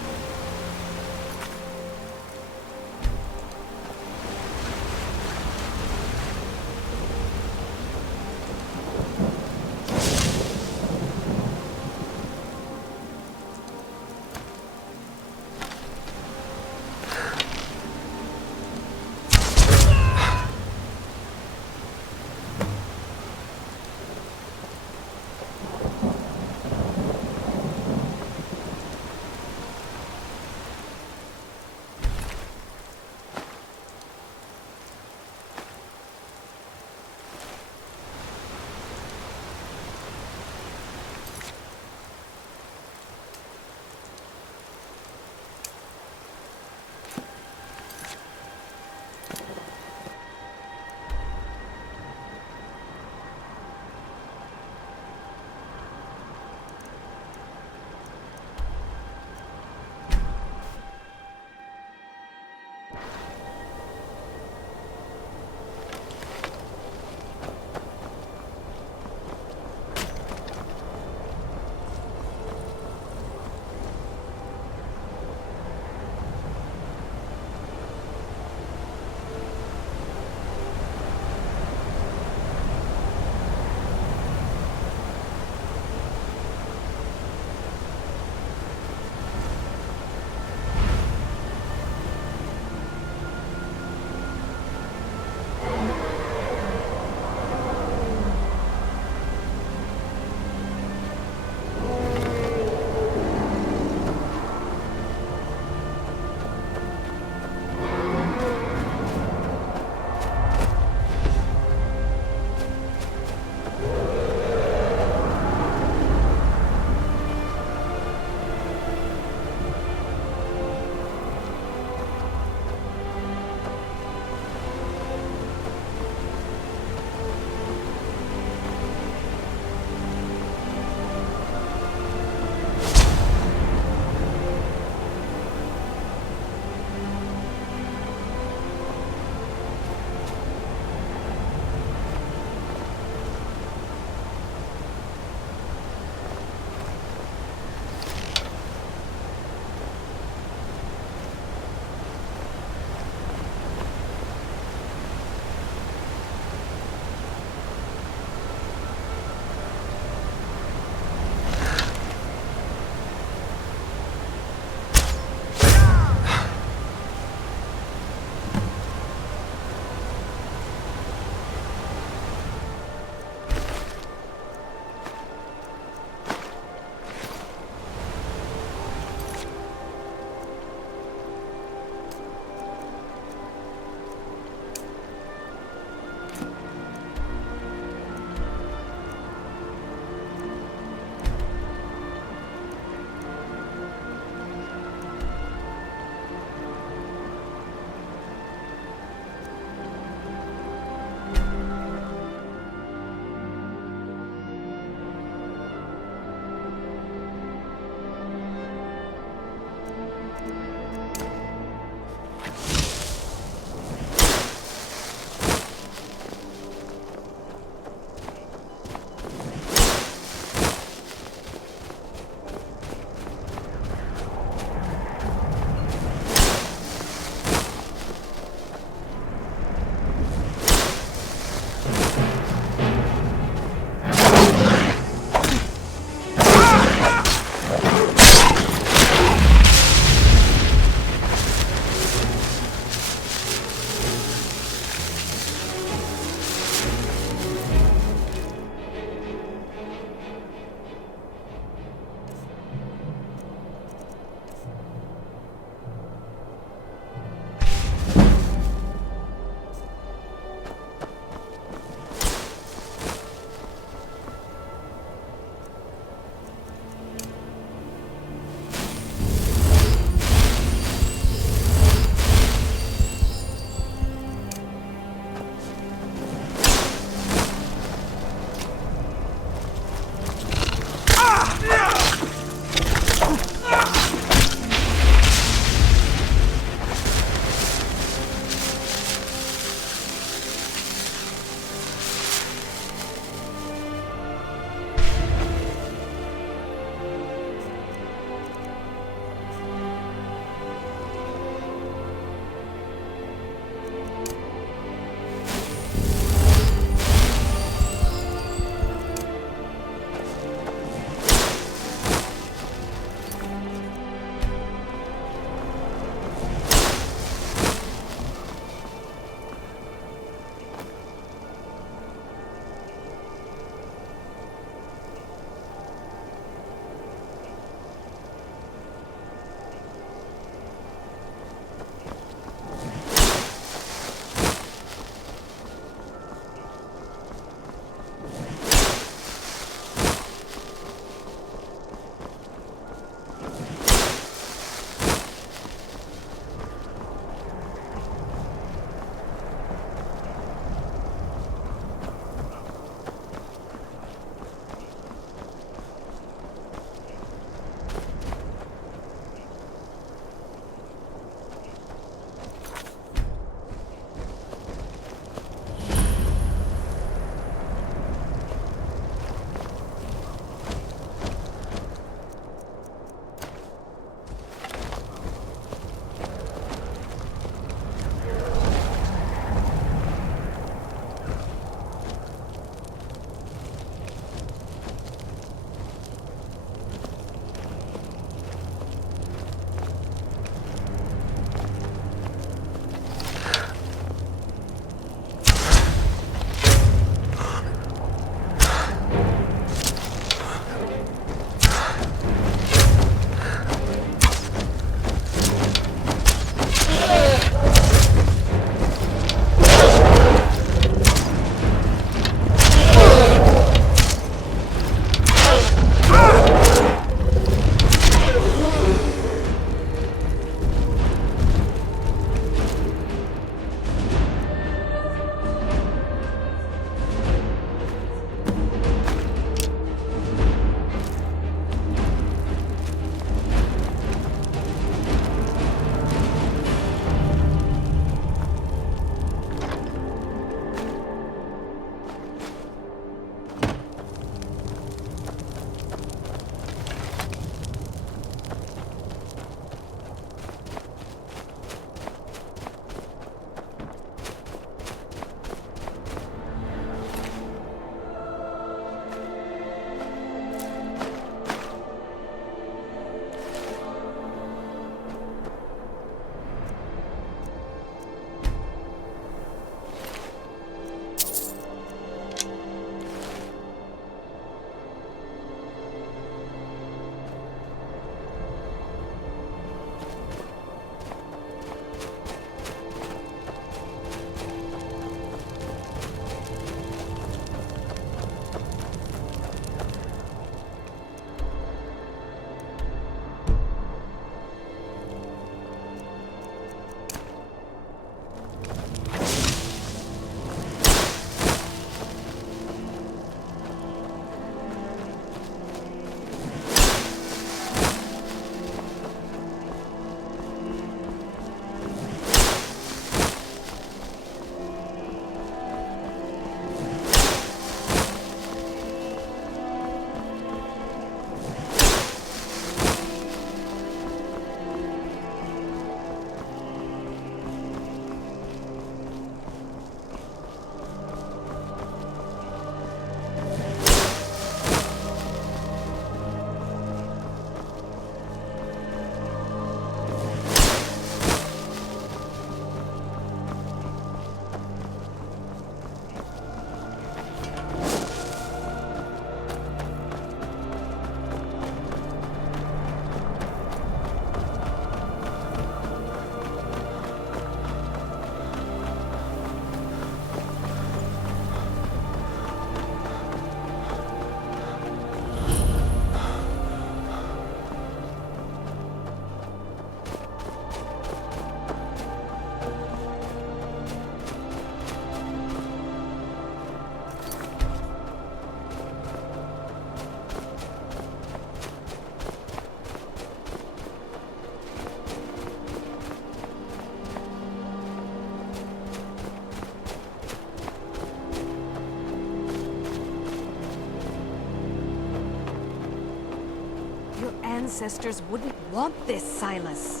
ancestors wouldn't want this, Silas.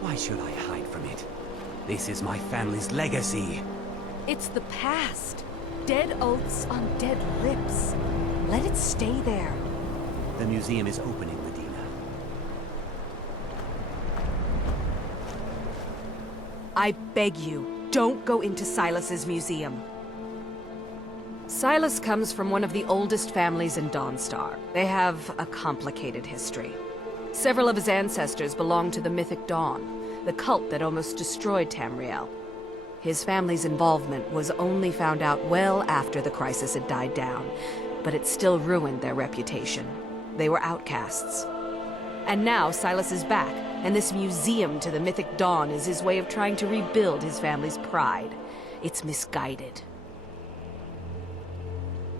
Why should I hide from it? This is my family's legacy. It's the past. Dead oaths on dead lips. Let it stay there. The museum is opening, Medina. I beg you, don't go into Silas's museum. Silas comes from one of the oldest families in Dawnstar. They have a complicated history. Several of his ancestors belong to the Mythic Dawn, the cult that almost destroyed Tamriel. His family's involvement was only found out well after the crisis had died down, but it still ruined their reputation. They were outcasts. And now Silas is back, and this museum to the Mythic Dawn is his way of trying to rebuild his family's pride. It's misguided.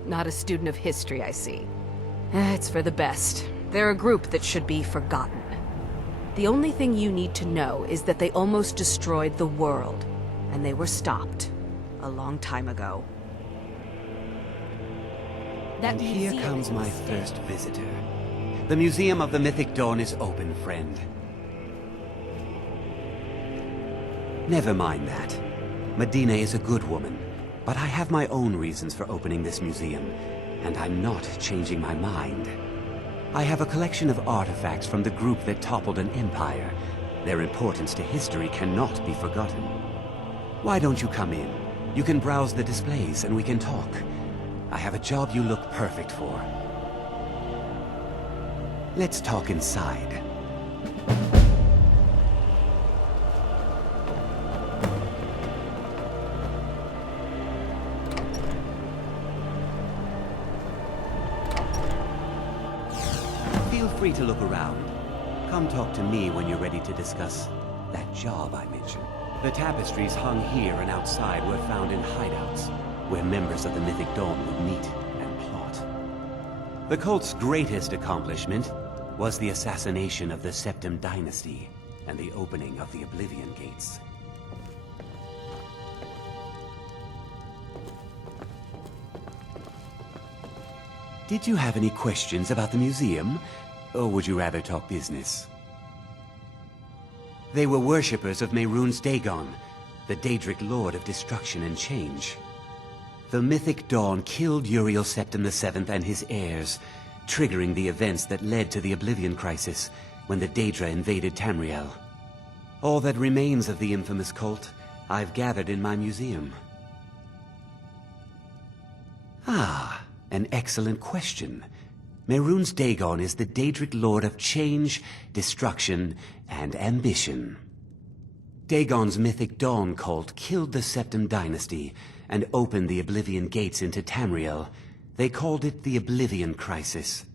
Not a student of history, I see. It's for the best. They're a group that should be forgotten. The only thing you need to know is that they almost destroyed the world, and they were stopped a long time ago. And here comes my first visitor. The Museum of the Mythic Dawn is open, friend. Never mind that. Medina is a good woman, but I have my own reasons for opening this museum, and I'm not changing my mind. I have a collection of artifacts from the group that toppled an empire. Their importance to history cannot be forgotten. Why don't you come in? You can browse the displays and we can talk. I have a job you look perfect for. Let's talk inside. Feel free to look around. Come talk to me when you're ready to discuss that job I mentioned. The tapestries hung here and outside were found in hideouts, where members of the Mythic Dawn would meet and plot. The cult's greatest accomplishment was the assassination of the Septim Dynasty and the opening of the Oblivion Gates. Did you have any questions about the museum, or would you rather talk business? They were worshippers of Mehrunes Dagon, the Daedric Lord of Destruction and Change. The Mythic Dawn killed Uriel Septim VII and his heirs, triggering the events that led to the Oblivion Crisis when the Daedra invaded Tamriel. All that remains of the infamous cult I've gathered in my museum. Ah, an excellent question. Mehrunes Dagon is the Daedric Lord of Change, Destruction, and Ambition. Dagon's Mythic Dawn cult killed the Septim Dynasty and opened the Oblivion Gates into Tamriel. They called it the Oblivion Crisis.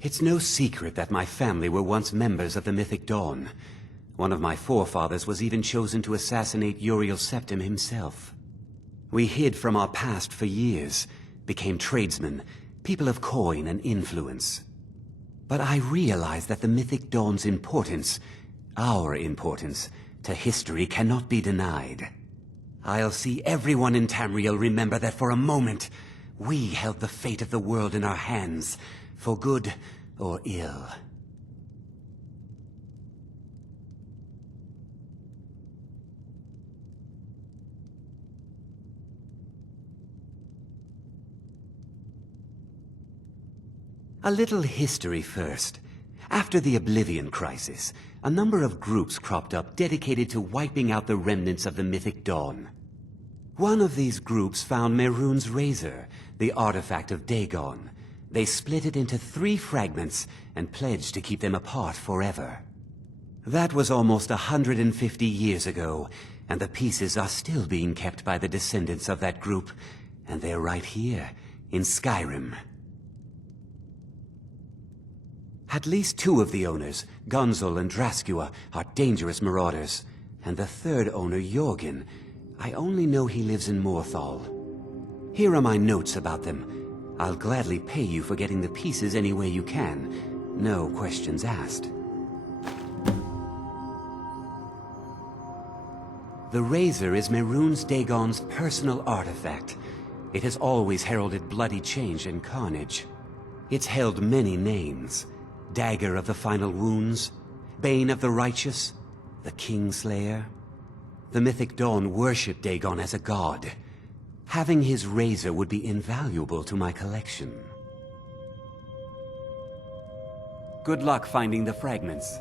It's no secret that my family were once members of the Mythic Dawn. One of my forefathers was even chosen to assassinate Uriel Septim himself. We hid from our past for years, became tradesmen, people of coin and influence. But I realized that the Mythic Dawn's importance, our importance, to history cannot be denied. I'll see everyone in Tamriel remember that for a moment, we held the fate of the world in our hands, for good or ill. A little history first. After the Oblivion Crisis, a number of groups cropped up dedicated to wiping out the remnants of the Mythic Dawn. One of these groups found Mehrunes' razor, the artifact of Dagon. They split it into 3 fragments and pledged to keep them apart forever. That was almost 150 years ago, and the pieces are still being kept by the descendants of that group, and they're right here, in Skyrim. At least 2 of the owners, Gunzel and Draskua, are dangerous marauders. And the 3rd owner, Jorgen, I only know he lives in Morthal. Here are my notes about them. I'll gladly pay you for getting the pieces any way you can. No questions asked. The razor is Mehrunes Dagon's personal artifact. It has always heralded bloody change and carnage. It's held many names. Dagger of the Final Wounds, Bane of the Righteous, the Kingslayer. The Mythic Dawn worshipped Dagon as a god. Having his razor would be invaluable to my collection. Good luck finding the fragments.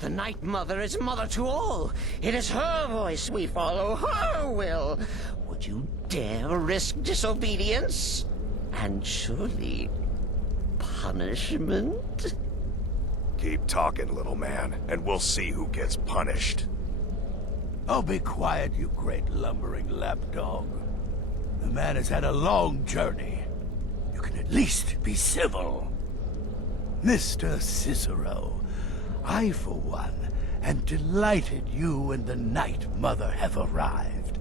The Night Mother is mother to all. It is her voice we follow, her will. Would you dare risk disobedience? And surely punishment? Keep talking, little man, and we'll see who gets punished. Oh, be quiet, you great lumbering lapdog. The man has had a long journey. You can at least be civil. Mr. Cicero, I, for one, am delighted you and the Night Mother have arrived.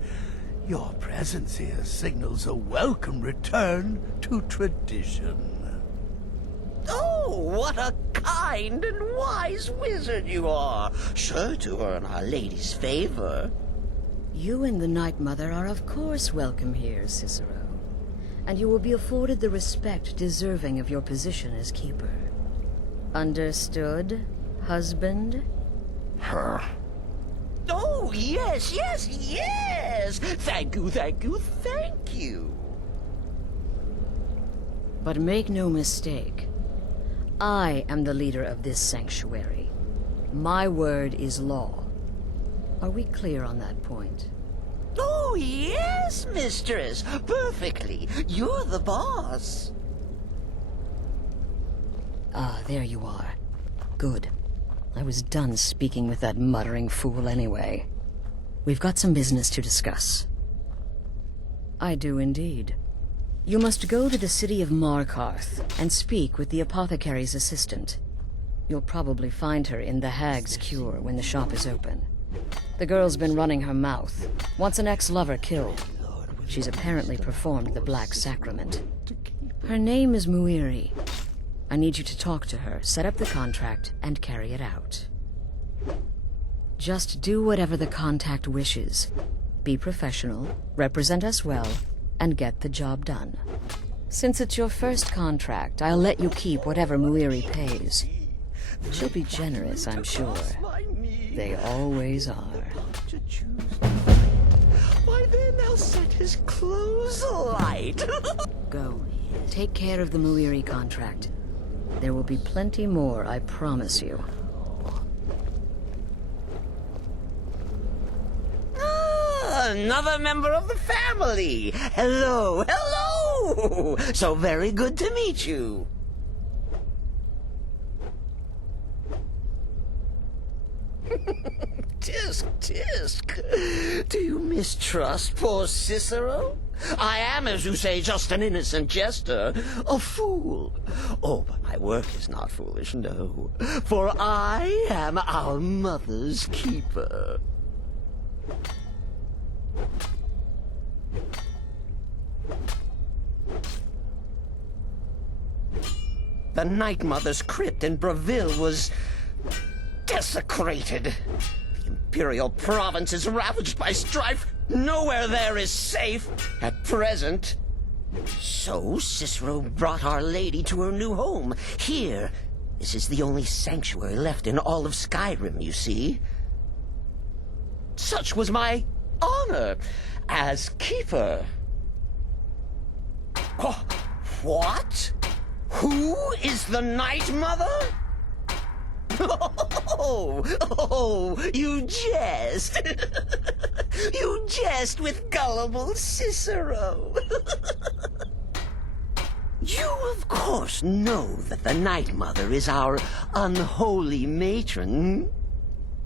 Your presence here signals a welcome return to tradition. Oh, what a kind and wise wizard you are, sure to earn Our Lady's favor. You and the Night Mother are of course welcome here, Cicero. And you will be afforded the respect deserving of your position as keeper. Understood, husband? Her. Oh, yes, yes, yes! Thank you, thank you, thank you! But make no mistake. I am the leader of this sanctuary. My word is law. Are we clear on that point? Oh, yes, mistress! Perfectly! You're the boss! Ah, there you are. Good. I was done speaking with that muttering fool anyway. We've got some business to discuss. I do indeed. You must go to the city of Markarth and speak with the apothecary's assistant. You'll probably find her in the Hag's Cure when the shop is open. The girl's been running her mouth. Wants an ex-lover killed. She's apparently performed the Black Sacrament. Her name is Muiri. I need you to talk to her, set up the contract, and carry it out. Just do whatever the contact wishes. Be professional, represent us well, and get the job done. Since it's your first contract, I'll let you keep whatever Muiri pays. She'll be generous, I'm sure. They always are. Why, then I'll set his clothes alight. Go. Take care of the Muiri contract. There will be plenty more, I promise you. Another member of the family. Hello, hello. So very good to meet you. Tisk. Do you mistrust poor Cicero? I am, as you say, just an innocent jester, a fool. Oh, but my work is not foolish, no. For I am our mother's keeper. The Night Mother's crypt in Breville was desecrated. The Imperial province is ravaged by strife. Nowhere there is safe at present. So Cicero brought Our Lady to her new home. Here, this is the only sanctuary left in all of Skyrim, you see. Such was my honor as keeper. Oh, what? Who is the Night Mother? Oh, you jest. You jest with gullible Cicero. You, of course, know that the Night Mother is our unholy matron.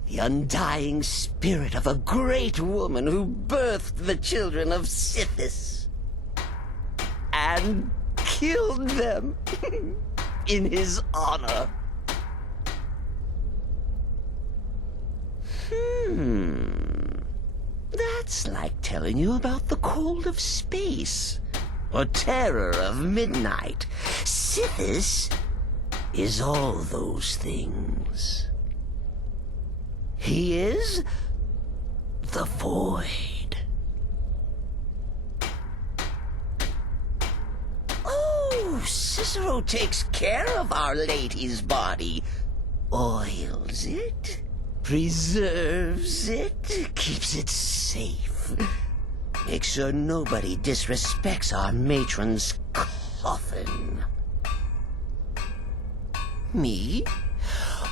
The undying spirit of a great woman who birthed the children of Sithis. And killed them in his honor. That's like telling you about the cold of space, or terror of midnight. Sithis is all those things. He is the void. Oh, Cicero takes care of Our Lady's body. Oils it, preserves it, keeps it safe. Makes sure nobody disrespects our matron's coffin. Me?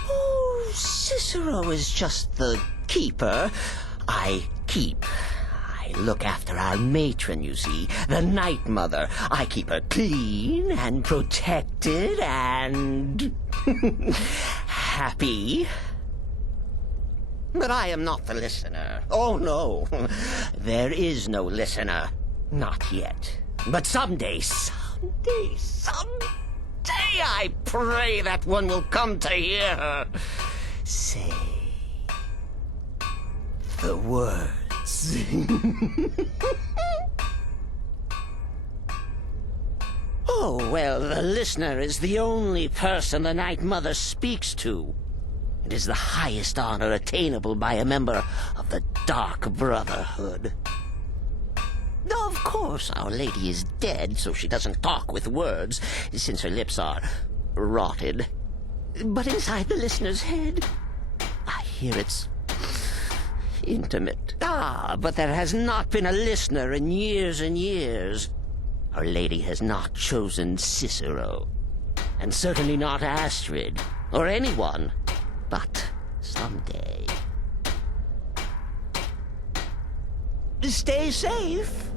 Oh, Cicero is just the keeper. I keep. I look after our matron, you see, the Night Mother. I keep her clean and protected and happy. But I am not the listener. Oh, no. There is no listener. Not yet. But someday, I pray that one will come to hear her say the words. Oh, well, the listener is the only person the Night Mother speaks to. It is the highest honor attainable by a member of the Dark Brotherhood. Of course, Our Lady is dead, so she doesn't talk with words, since her lips are rotted. But inside the listener's head, I hear it's intimate. But there has not been a listener in years and years. Our Lady has not chosen Cicero, and certainly not Astrid, or anyone. But someday. Stay safe.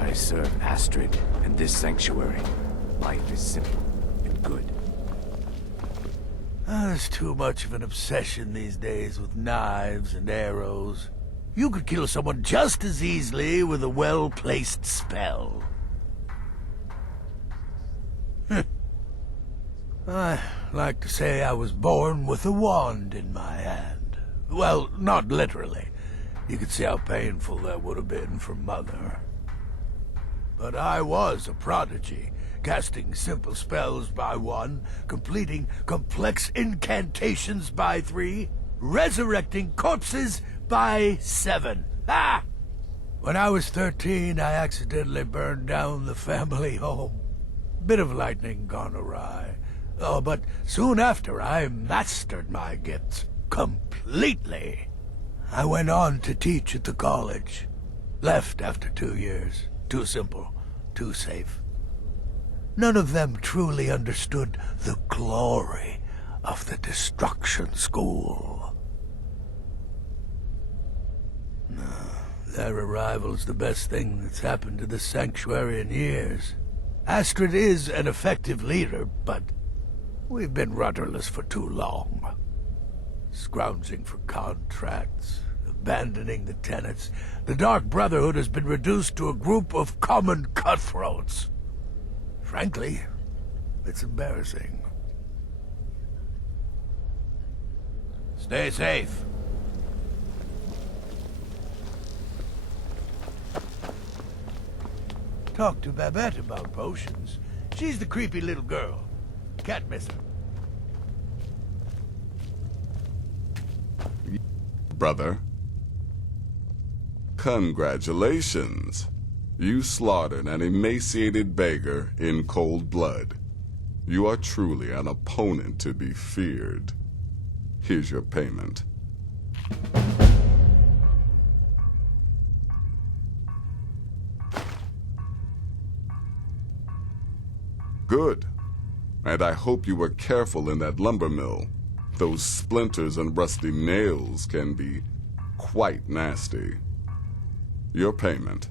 I serve Astrid and this sanctuary. Life is simple and good. There's too much of an obsession these days with knives and arrows. You could kill someone just as easily with a well-placed spell. I like to say I was born with a wand in my hand. Well, not literally. You could see how painful that would have been for Mother. But I was a prodigy, casting simple spells by 1, completing complex incantations by 3, resurrecting corpses by 7. Ah! When I was 13, I accidentally burned down the family home. Bit of lightning gone awry. Oh, but soon after I mastered my gifts completely. I went on to teach at the college. Left after 2 years. Too simple, too safe. None of them truly understood the glory of the Destruction School. No, their arrival's the best thing that's happened to the Sanctuary in years. Astrid is an effective leader, but we've been rudderless for too long. Scrounging for contracts, abandoning the tenets. The Dark Brotherhood has been reduced to a group of common cutthroats. Frankly, it's embarrassing. Stay safe. Talk to Babette about potions. She's the creepy little girl. Can't miss her. Brother. Congratulations. You slaughtered an emaciated beggar in cold blood. You are truly an opponent to be feared. Here's your payment. Good. And I hope you were careful in that lumber mill. Those splinters and rusty nails can be quite nasty. Your payment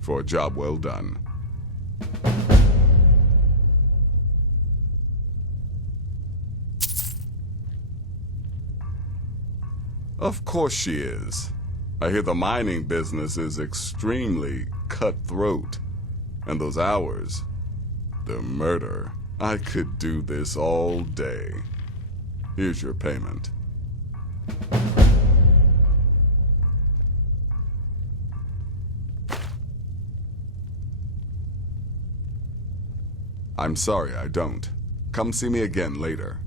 for a job well done. Of course she is. I hear the mining business is extremely cutthroat. And those hours, the murder. I could do this all day. Here's your payment. I'm sorry, I don't. Come see me again later.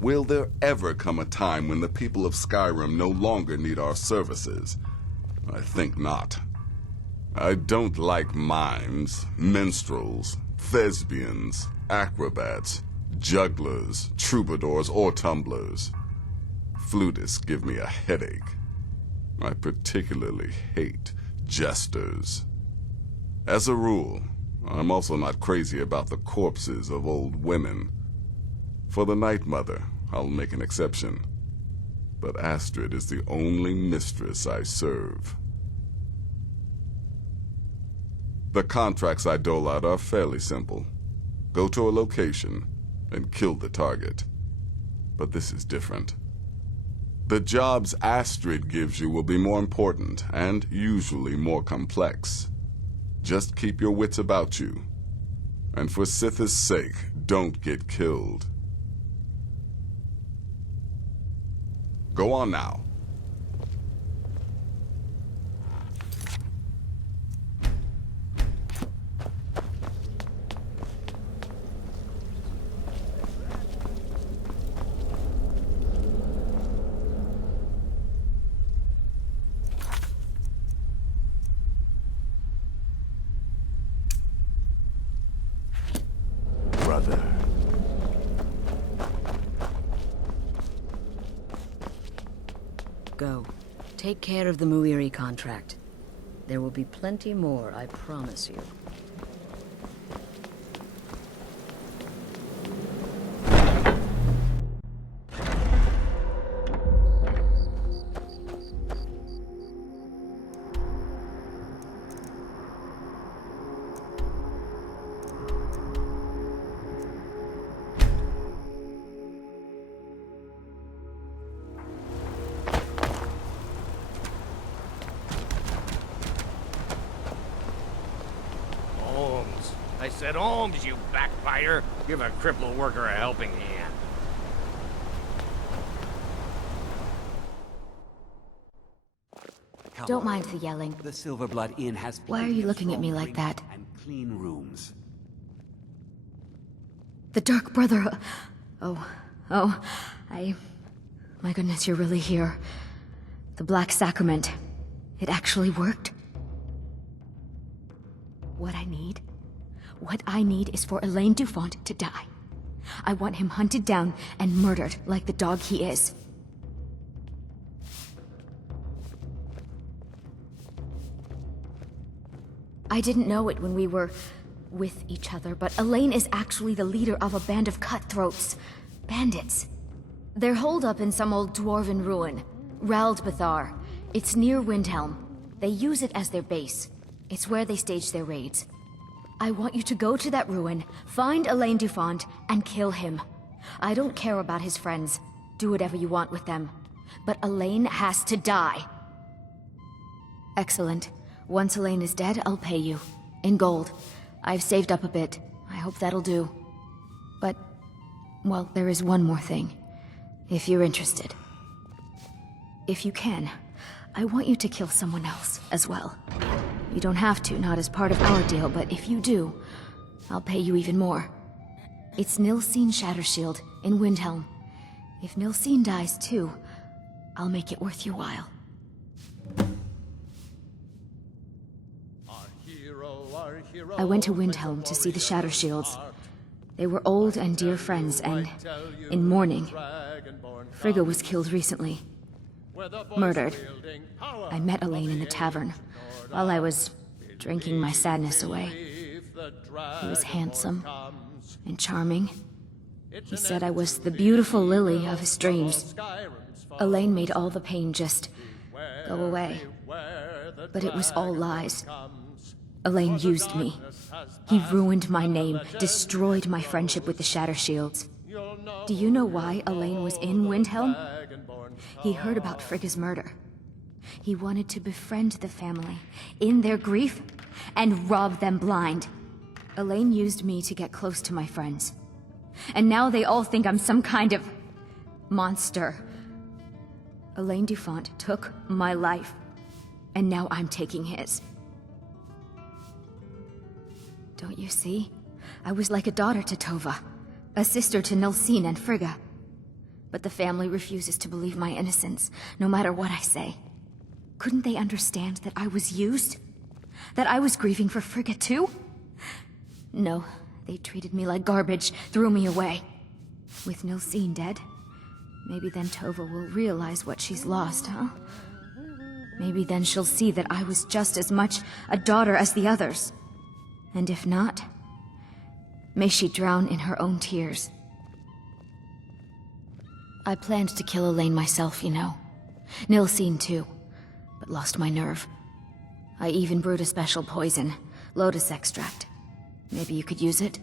Will there ever come a time when the people of Skyrim no longer need our services? I think not. I don't like mimes, minstrels, thespians, acrobats, jugglers, troubadours, or tumblers. Flutists give me a headache. I particularly hate jesters. As a rule, I'm also not crazy about the corpses of old women. For the Night Mother, I'll make an exception. But Astrid is the only mistress I serve. The contracts I dole out are fairly simple. Go to a location and kill the target. But this is different. The jobs Astrid gives you will be more important and usually more complex. Just keep your wits about you. And for Sith's sake, don't get killed. Go on now. Brother. Go. Take care of the Muiri contract. There will be plenty more, I promise you. I said Holmes, you backbiter. Give a crippled worker a helping hand. Don't mind the yelling. The Silverblood Inn has Why are you looking at me like that? and clean rooms. The Dark Brother... My goodness, you're really here. The Black Sacrament. It actually worked? What I need? What I need is for Elaine Dufont to die. I want him hunted down and murdered like the dog he is. I didn't know it when we were with each other, but Elaine is actually the leader of a band of cutthroats. Bandits. They're holed up in some old dwarven ruin. Raldbathar. It's near Windhelm. They use it as their base. It's where they stage their raids. I want you to go to that ruin, find Elaine Dufont, and kill him. I don't care about his friends. Do whatever you want with them. But Elaine has to die. Excellent. Once Elaine is dead, I'll pay you. In gold. I've saved up a bit. I hope that'll do. But, well, there is one more thing. If you're interested. If you can, I want you to kill someone else as well. You don't have to, not as part of our deal, but if you do, I'll pay you even more. It's Nilsine Shattershield in Windhelm. If Nilsine dies too, I'll make it worth your while. I went to Windhelm to see the Shattershields. They were old and dear friends, and in mourning. Frigga was killed recently. Murdered. I met Elaine in the tavern, while I was drinking my sadness away. He was handsome and charming. He said I was the beautiful lily of his dreams. Elaine made all the pain just go away. But it was all lies. Elaine used me. He ruined my name, destroyed my friendship with the Shattershields. Do you know why Elaine was in Windhelm? He heard about Frigga's murder. He wanted to befriend the family, in their grief, and rob them blind. Elaine used me to get close to my friends. And now they all think I'm some kind of monster. Elaine Dufont took my life, and now I'm taking his. Don't you see? I was like a daughter to Tova, a sister to Nilsine and Frigga. But the family refuses to believe my innocence, no matter what I say. Couldn't they understand that I was used? That I was grieving for Frigga too? No, they treated me like garbage, threw me away. With Nilsine dead, maybe then Tova will realize what she's lost, huh? Maybe then she'll see that I was just as much a daughter as the others. And if not, may she drown in her own tears. I planned to kill Elaine myself, you know. Nilsine too, but lost my nerve. I even brewed a special poison, lotus extract. Maybe you could use it?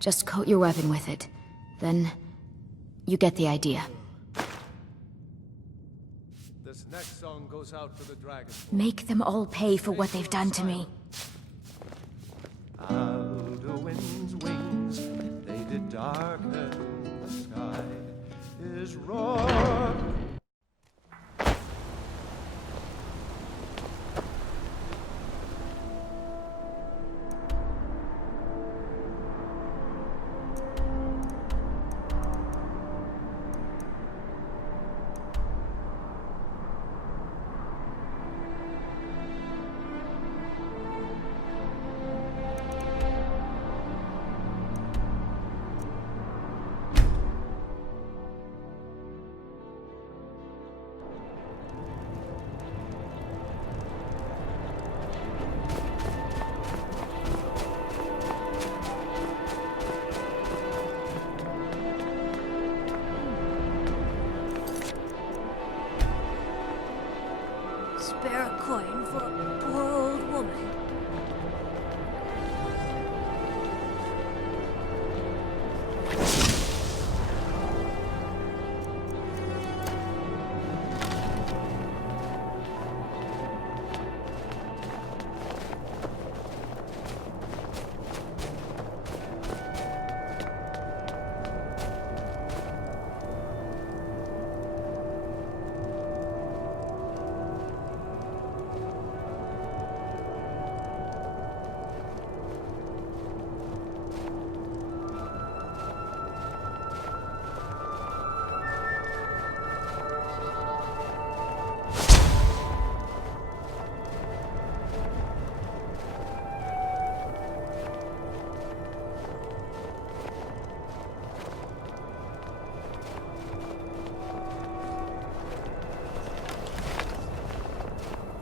Just coat your weapon with it. Then, you get the idea. This next song goes out to the dragon. Make them all pay for what they've done to me. Alduin's wings, they did darken the sky. His roar.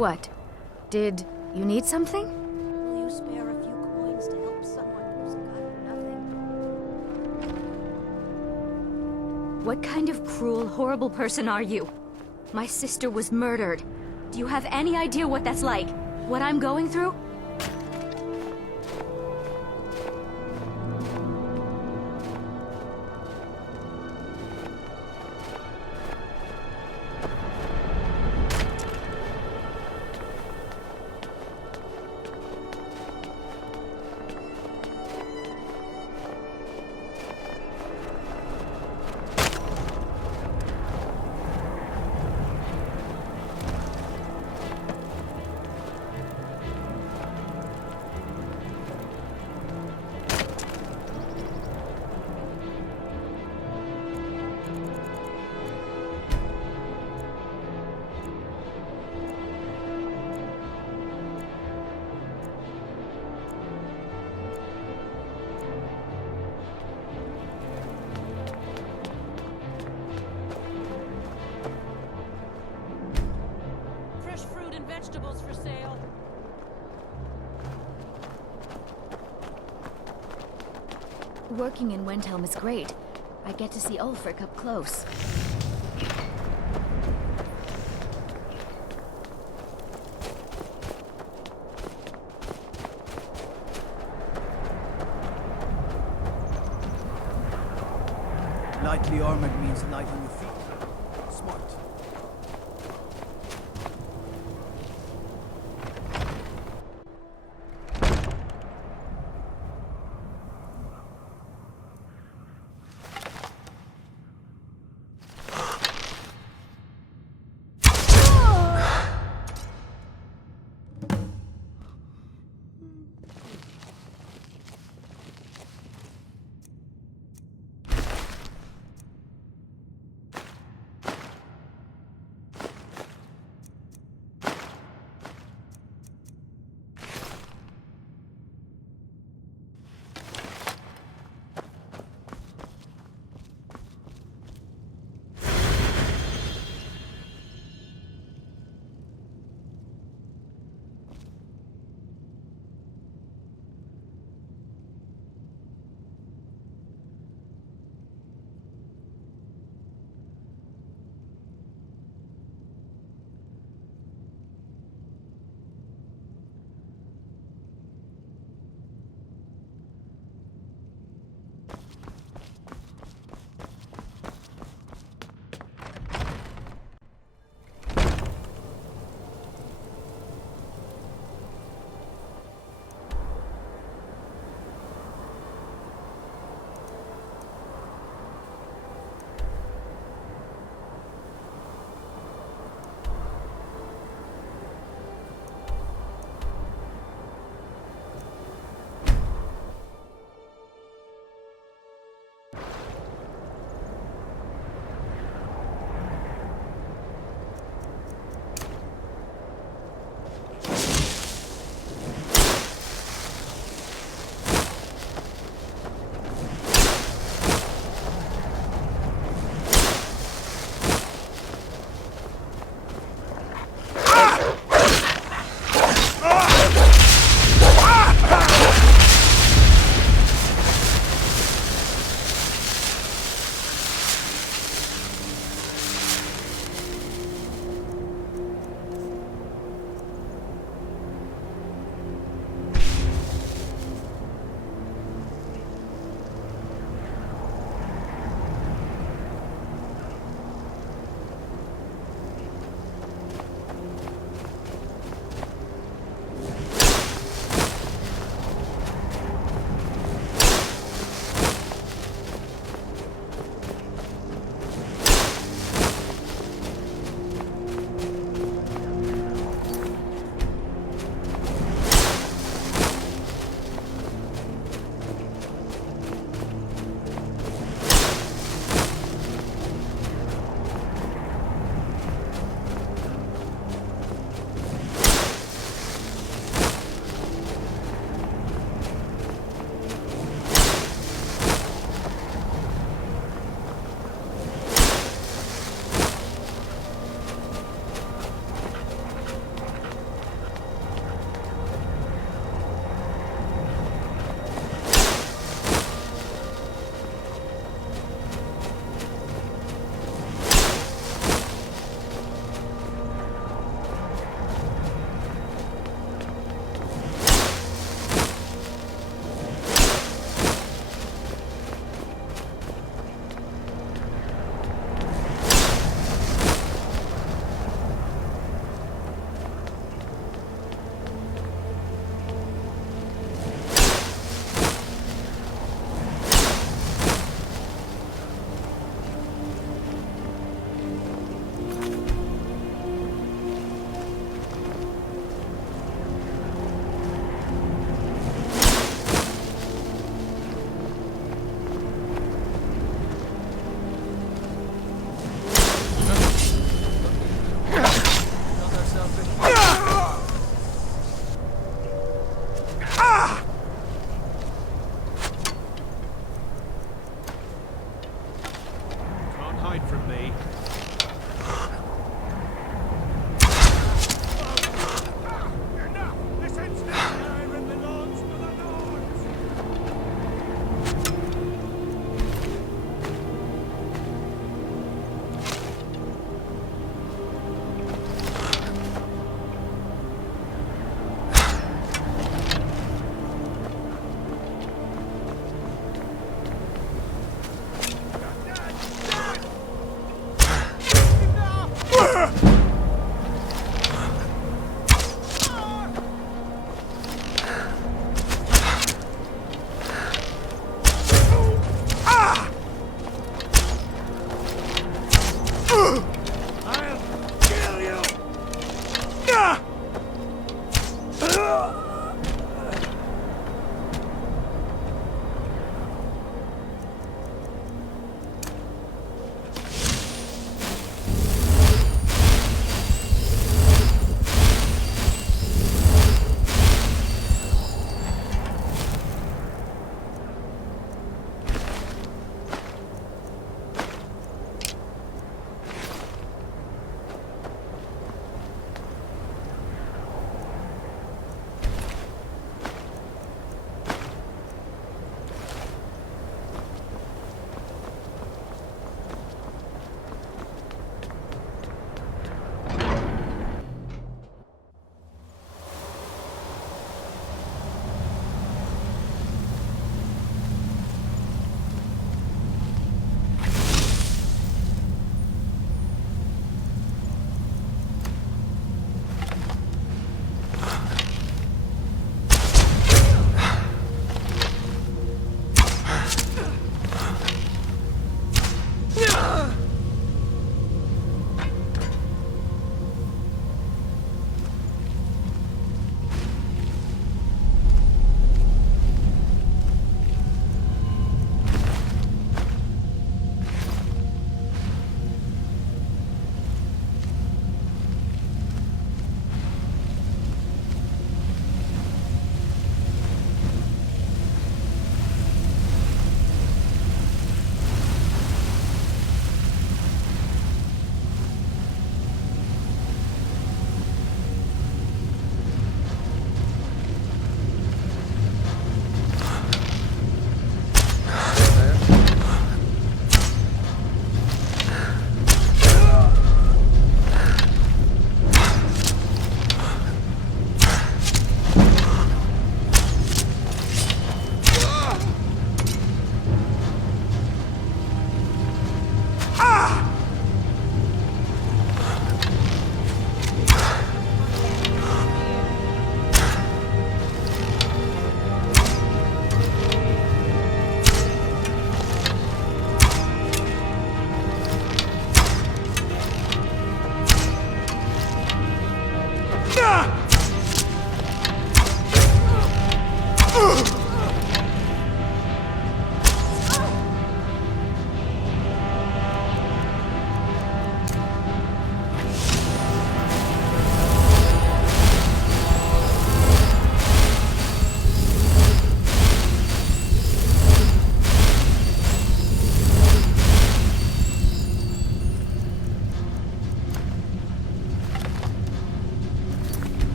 What? Did you need something? Will you spare a few coins to help someone who's got nothing? What kind of cruel, horrible person are you? My sister was murdered. Do you have any idea what that's like? What I'm going through? Fresh fruit and vegetables for sale. Working in Windhelm is great. I get to see Ulfric up close. Lightly armored means light on your feet. Smart.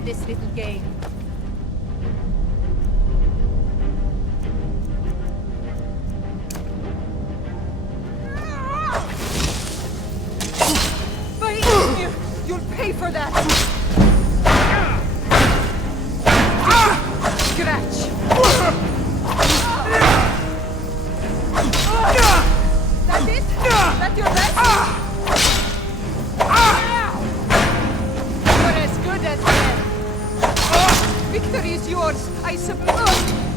end this little game. By eating you, you'll pay for that! Scratch! That's it? That's your best? You're as good as dead. Victory is yours, I suppose.